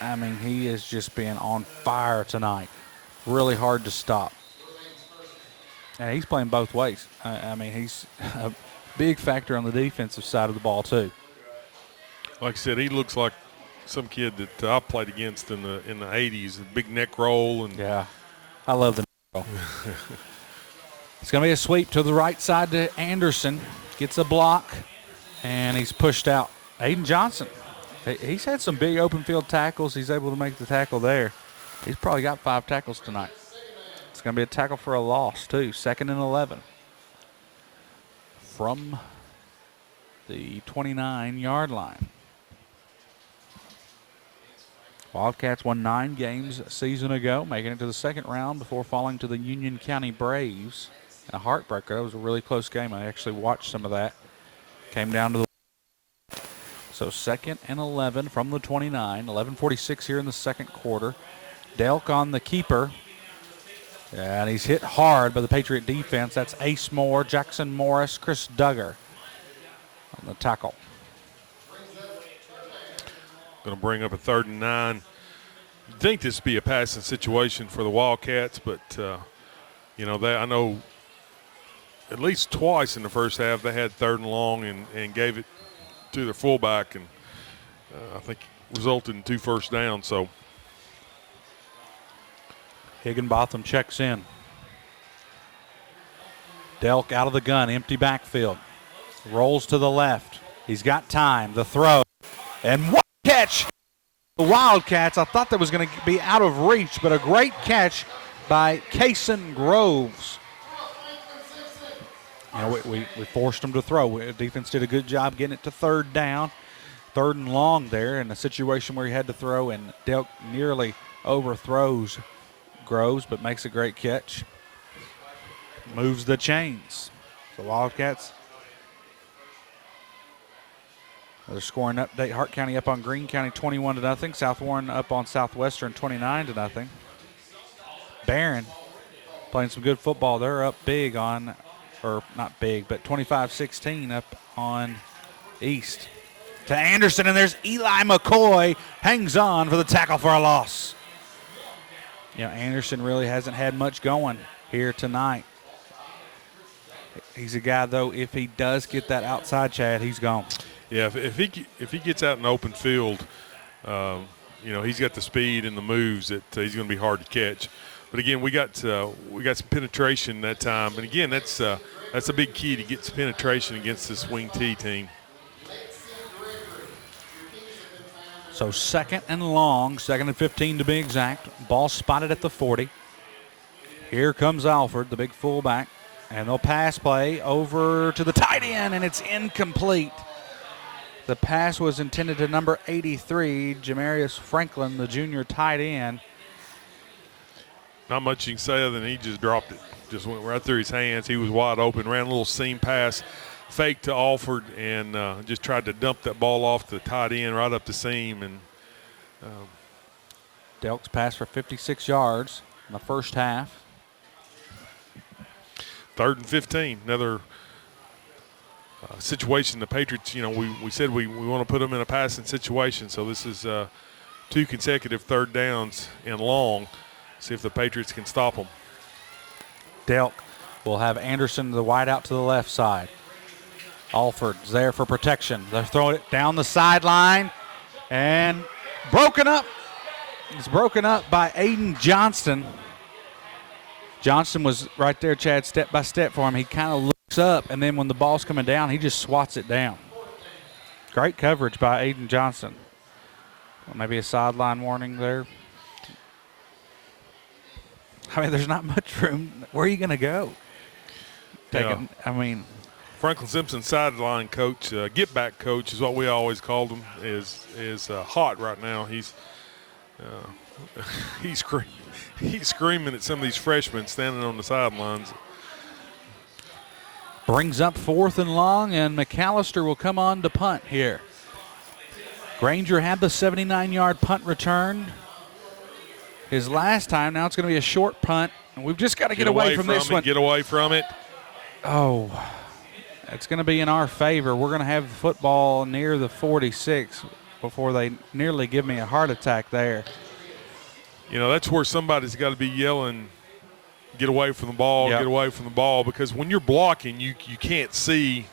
I mean, he has just been on fire tonight. Really hard to stop. And he's playing both ways. I mean, he's a big factor on the defensive side of the ball, too. Like I said, he looks like some kid that I played against in the 80s. A big neck roll. And yeah, I love the neck roll. It's going to be a sweep to the right side to Anderson. Gets a block, and he's pushed out. Aiden Johnson. He's had some big open field tackles. He's able to make the tackle there. He's probably got 5 tackles tonight. It's going to be a tackle for a loss, too. 2nd and 11. From the 29-yard line. Wildcats won 9 games a season ago, making it to the second round before falling to the Union County Braves. A heartbreaker. It was a really close game. I actually watched some of that. Came down to the... So 2nd and 11 from the 29. 11:46 here in the second quarter. Delk on the keeper. And he's hit hard by the Patriot defense. That's Ace Moore, Jackson Morris, Chris Duggar on the tackle. going to bring up a 3rd and 9. You'd think this would be a passing situation for the Wildcats, but, you know, I know at least twice in the first half they had 3rd and long and gave it to their fullback, and I think resulted in 2 first downs. So Higginbotham checks in. Delk out of the gun, empty backfield. Rolls to the left. He's got time. The throw. And what catch! The Wildcats, I thought that was going to be out of reach, but a great catch by Kason Groves. You know, we forced them to throw. Defense did a good job getting it to third down, third and long there in a situation where he had to throw, and Delk nearly overthrows Groves, but makes a great catch. Moves the chains. The Wildcats. Another scoring update. Hart County up on Greene County 21-0. South Warren up on Southwestern 29-0. Barron playing some good football. They're up big on, or not big, but 25-16 up on East. To Anderson, and there's Eli McCoy. Hangs on for the tackle for a loss. You know, Anderson really hasn't had much going here tonight. He's a guy, though, if he does get that outside, Chad, he's gone. Yeah, if he gets out in the open field, you know, he's got the speed and the moves that he's going to be hard to catch. But again, we got some penetration that time, and again, that's a big key to get some penetration against this wing T team. So second and long, second and 15 to be exact. Ball spotted at the 40. Here comes Alford, the big fullback, and they'll pass play over to the tight end, and it's incomplete. The pass was intended to number 83, Jamarius Franklin, the junior tight end. Not much you can say other than he just dropped it. Just went right through his hands. He was wide open, ran a little seam pass, fake to Alford, and just tried to dump that ball off to the tight end right up the seam. And Delk's pass for 56 yards in the first half. 3rd and 15, another situation. The Patriots, you know, we said we want to put them in a passing situation, so this is 2 consecutive third downs and long. See if the Patriots can stop them. Delk will have Anderson, the wide out to the left side. Alford's there for protection. They're throwing it down the sideline and broken up. It's broken up by Aiden Johnston. Johnston was right there, Chad, step by step for him. He kind of looks up, and then when the ball's coming down, he just swats it down. Great coverage by Aiden Johnston. Well, maybe a sideline warning there. I mean, there's not much room. Where are you going to go? Franklin-Simpson sideline coach, get-back coach is what we always called him, is hot right now. He's screaming at some of these freshmen standing on the sidelines. Brings up 4th and long, and McAllister will come on to punt here. Granger had the 79-yard punt return his last time. Now it's going to be a short punt, and we've just got to get away from this one. Get away from it. Oh, it's going to be in our favor. We're going to have the football near the 46 before they nearly give me a heart attack there. You know, that's where somebody's got to be yelling, get away from the ball, yep. Get away from the ball, because when you're blocking, you can't see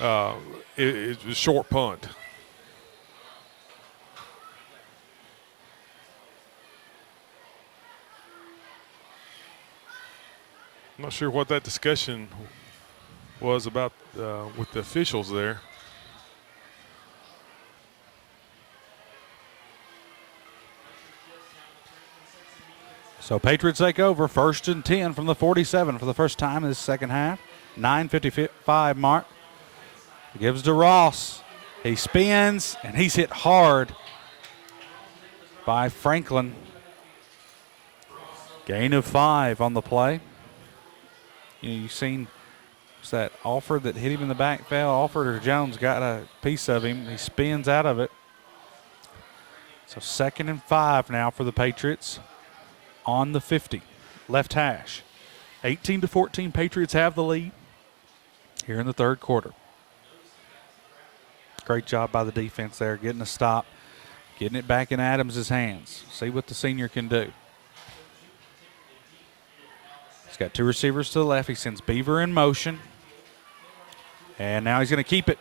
it's a short punt. I'm not sure what that discussion was about with the officials there. So Patriots take over, 1st and 10 from the 47 for the first time in this second half. 9:55 mark. Gives to Ross. He spins, and he's hit hard by Franklin. Gain of 5 on the play. You've seen that Alford that hit him in the back fell. Alford or Jones got a piece of him. He spins out of it. So 2nd and 5 now for the Patriots on the 50. Left hash. 18-14, Patriots have the lead here in the 3rd quarter. Great job by the defense there, getting a stop, getting it back in Adams' hands. See what the senior can do. He's got 2 receivers to the left. He sends Beaver in motion. And now he's going to keep it.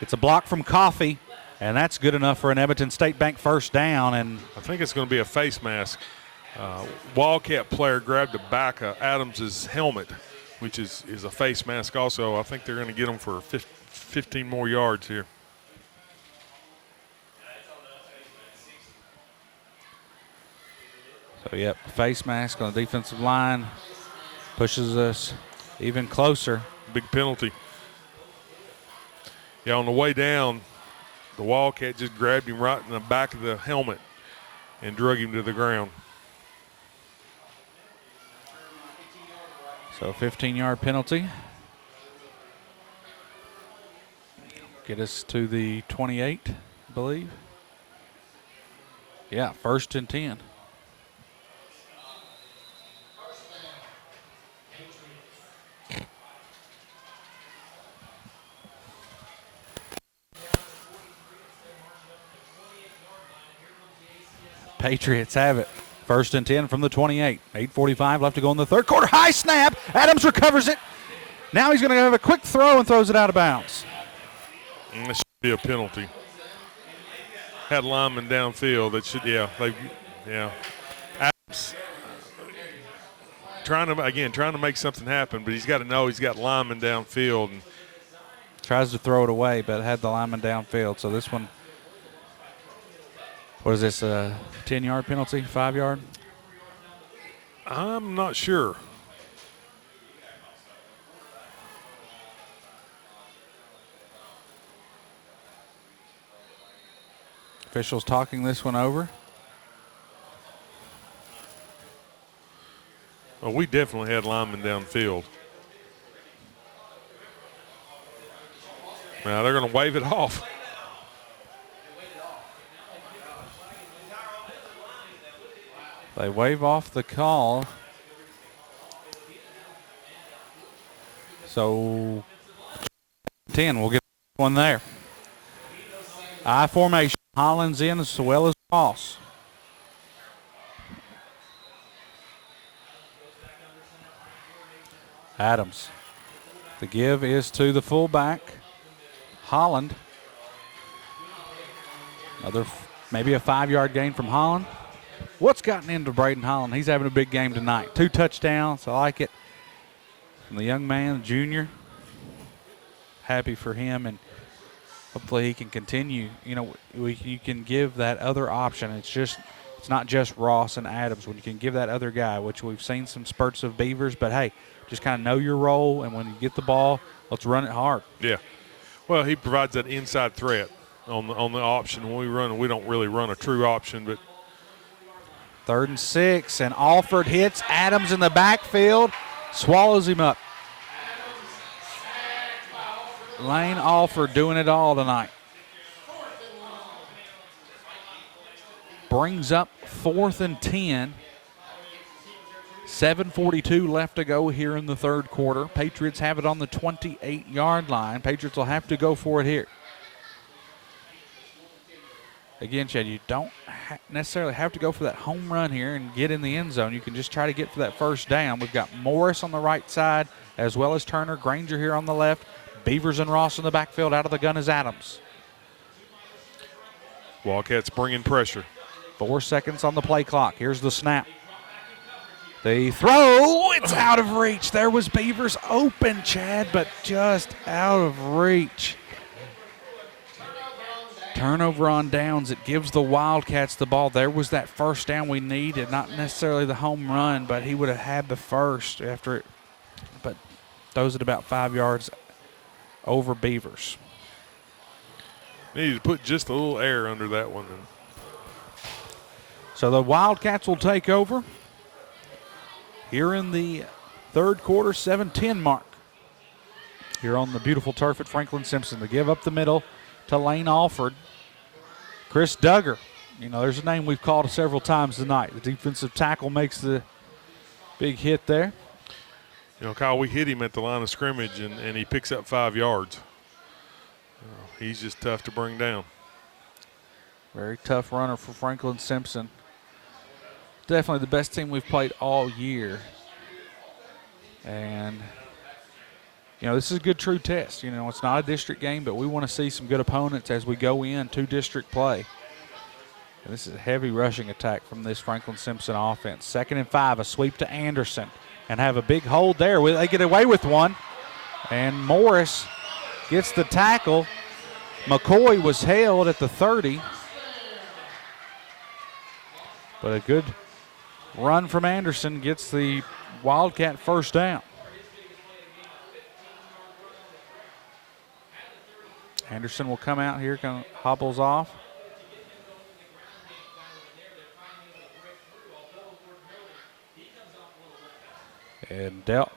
It's a block from Coffey, and that's good enough for an Edmonton State Bank first down. And I think it's going to be a face mask. Wildcat player grabbed the back of Adams' helmet, which is a face mask also. I think they're going to get him for 15 more yards here. So, yep, face mask on the defensive line pushes us even closer. Big penalty. Yeah, on the way down, the Wildcat just grabbed him right in the back of the helmet and drug him to the ground. So 15-yard penalty. Get us to the 28, I believe. Yeah, 1st and 10. Patriots have it. 1st and 10 from the 28. 8:45 left to go in the third quarter. High snap. Adams recovers it. Now he's going to have a quick throw and throws it out of bounds. And this should be a penalty. Had lineman downfield. That should, yeah. Adams trying to make something happen, but he's got to know he's got lineman downfield. And tries to throw it away, but had the lineman downfield. So this one, what is this, a 10-yard penalty, 5-yard? I'm not sure. Officials talking this one over. Well, we definitely had linemen downfield. Now they're going to wave it off. They wave off the call. So 10, we'll get one there. I formation. Hollins in as well as Ross. Adams. The give is to the fullback, Holland. Another, maybe a 5-yard gain from Holland. What's gotten into Braden Holland? He's having a big game tonight. 2 touchdowns. I like it. From the young man, the junior. Happy for him, and hopefully he can continue. You know, you can give that other option. It's not just Ross and Adams. When you can give that other guy, which we've seen some spurts of Beavers, but hey, just kind of know your role, and when you get the ball, let's run it hard. Yeah. Well, he provides that inside threat on the option. When we run, we don't really run a true option, but 3rd and 6, and Alford hits Adams in the backfield, swallows him up. Lane Alford doing it all tonight. Brings up 4th and 10. 7:42 left to go here in the third quarter. Patriots have it on the 28-yard line. Patriots will have to go for it here. Again, Chad, you don't necessarily have to go for that home run here and get in the end zone. You can just try to get for that first down. We've got Morris on the right side as well as Turner. Granger here on the left. Beavers and Ross in the backfield. Out of the gun is Adams. Wildcats bringing pressure. 4 seconds on the play clock. Here's the snap. The throw, it's out of reach. There was Beavers open, Chad, but just out of reach. Turnover on downs. It gives the Wildcats the ball. There was that first down we needed, not necessarily the home run, but he would have had the first after it. But throws it about 5 yards over Beavers. Needed to put just a little air under that one. So the Wildcats will take over here in the third quarter, 7:10 mark. Here on the beautiful turf at Franklin-Simpson. The give up the middle to Lane Alford. Chris Duggar. You know, there's a name we've called several times tonight. The defensive tackle makes the big hit there. You know, Kyle, we hit him at the line of scrimmage, and he picks up 5 yards. He's just tough to bring down. Very tough runner for Franklin-Simpson. Definitely the best team we've played all year. And, you know, this is a good true test. You know, it's not a district game, but we want to see some good opponents as we go into district play. And this is a heavy rushing attack from this Franklin-Simpson offense. 2nd and 5, a sweep to Anderson. And have a big hold there. They get away with one. And Morris gets the tackle. McCoy was held at the 30. But a good run from Anderson gets the Wildcat first down. Anderson will come out here, kind of hobbles off. And Delk,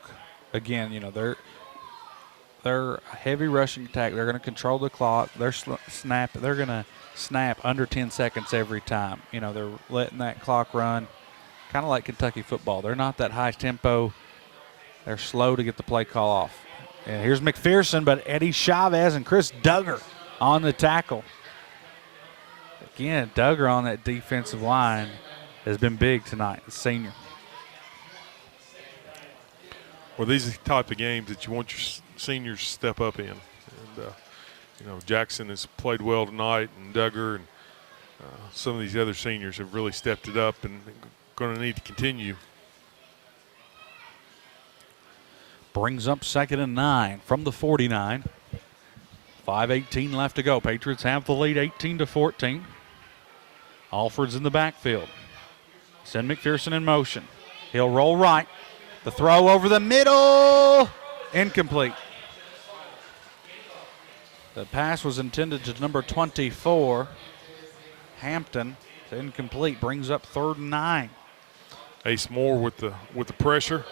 again, you know, they're a heavy rushing attack. They're going to control the clock. They're going to snap under 10 seconds every time. You know, they're letting that clock run, kind of like Kentucky football. They're not that high tempo. They're slow to get the play call off. And here's McPherson, but Eddie Chavez and Chris Duggar on the tackle. Again, Duggar on that defensive line has been big tonight, the senior. Well, these are the type of games that you want your seniors to step up in. And, you know, Jackson has played well tonight, and Duggar and some of these other seniors have really stepped it up and going to need to continue. Brings up 2nd and 9 from the 49. 5:18 left to go. Patriots have the lead 18-14. Alford's in the backfield. Send McPherson in motion. He'll roll right. The throw over the middle, incomplete. The pass was intended to number 24, Hampton. It's incomplete. Brings up 3rd and 9. Ace Moore with the pressure.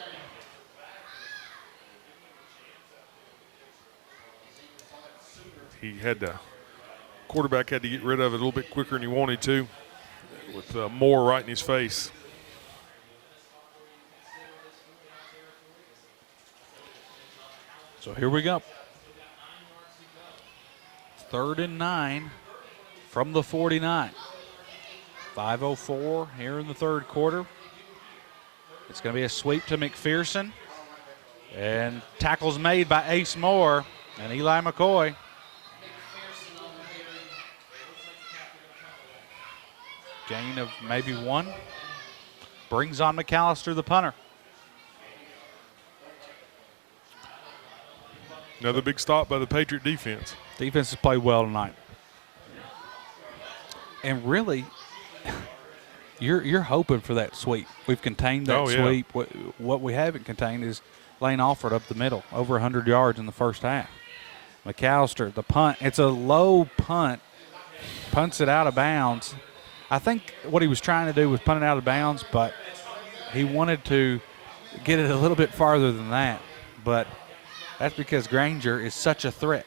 Quarterback had to get rid of it a little bit quicker than he wanted to, with Moore right in his face. So here we go. 3rd and 9 from the 49. 5:04 here in the 3rd quarter. It's going to be a sweep to McPherson. And tackles made by Ace Moore and Eli McCoy. Gain of maybe 1. Brings on McAllister, the punter. Another big stop by the Patriot defense. Defense has played well tonight. And really, you're hoping for that sweep. We've contained that sweep. What we haven't contained is Lane Alford up the middle, over 100 yards in the first half. McAllister, the punt. It's a low punt. Punts it out of bounds. I think what he was trying to do was punt it out of bounds, but he wanted to get it a little bit farther than that. But that's because Granger is such a threat.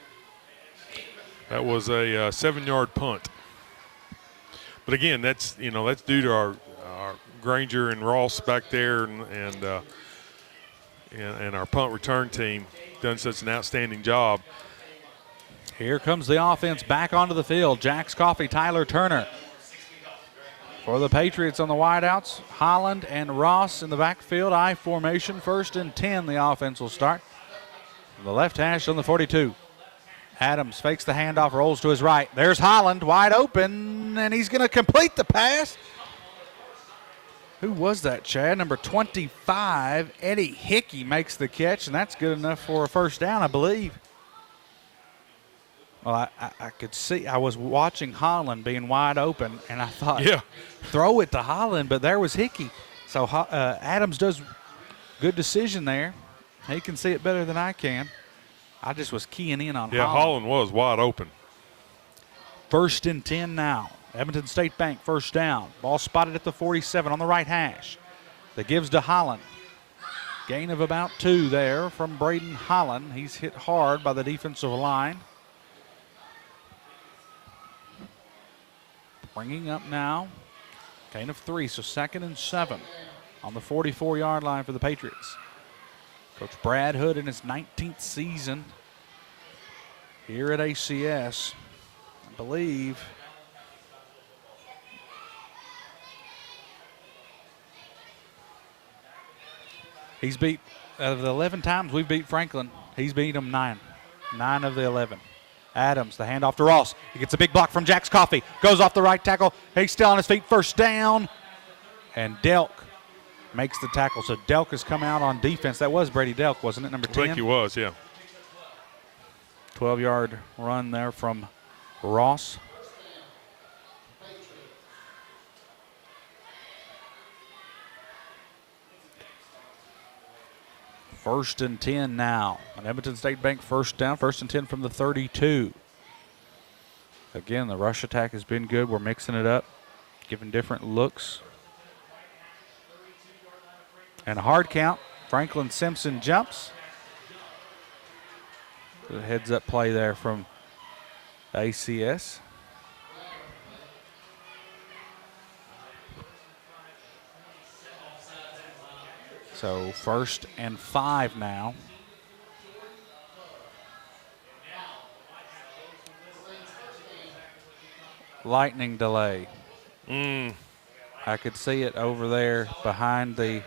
That was a 7-yard punt. But again, that's due to our Granger and Ross back there, and our punt return team done such an outstanding job. Here comes the offense back onto the field. Jax Coffey, Tyler Turner. For the Patriots on the wideouts, Holland and Ross in the backfield. I formation, 1st and 10. The offense will start. The left hash on the 42. Adams fakes the handoff, rolls to his right. There's Holland, wide open, and he's going to complete the pass. Who was that, Chad? Number 25, Eddie Hickey makes the catch, and that's good enough for a first down, I believe. Well, I could see, I was watching Holland being wide open, and I thought, throw it to Holland, but there was Hickey. So Adams does good decision there. He can see it better than I can. I just was keying in on Holland. Yeah, Holland was wide open. 1st and 10 now. Edmonton State Bank, first down. Ball spotted at the 47 on the right hash. That gives to Holland. Gain of about 2 there from Braden Holland. He's hit hard by the defensive line. Bringing up now. Gain of 3, so 2nd and 7 on the 44-yard line for the Patriots. Coach Brad Hood in his 19th season here at ACS, I believe. He's beat, out of the 11 times we've beat Franklin, he's beat them 9. 9 of the 11. Adams, the handoff to Ross. He gets a big block from Jax Coffey. Goes off the right tackle. He's still on his feet, first down. And Delk makes the tackle. So Delk has come out on defense. That was Brady Delk, wasn't it, number 10? I think he was, yeah. 12-yard run there from Ross. First and 10 now. An Edmonton State Bank first down, first and 10 from the 32. Again, the rush attack has been good. We're mixing it up, giving different looks. And a hard count. Franklin-Simpson jumps. The heads-up play there from ACS. So 1st and 5 now. Lightning delay. I could see it over there behind the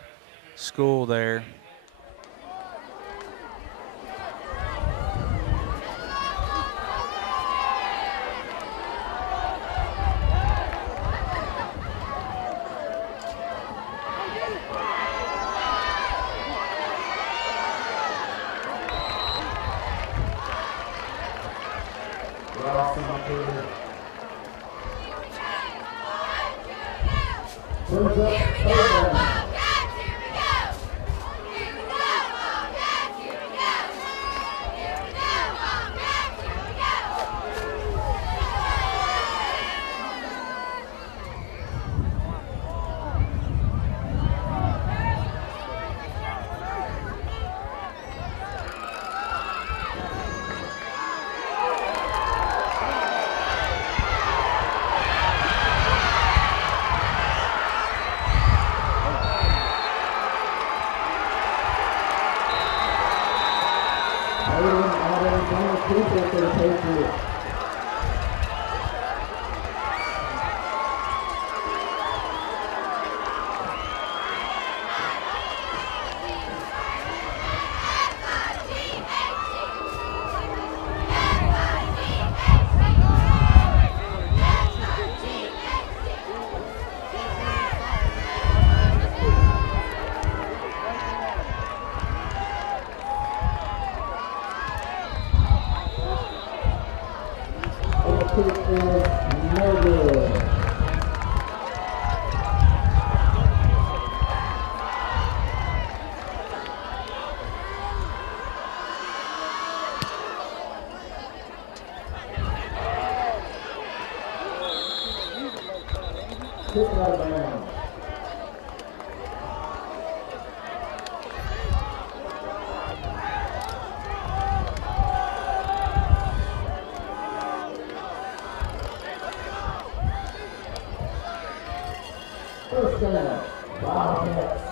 school there. First down, Wildcats.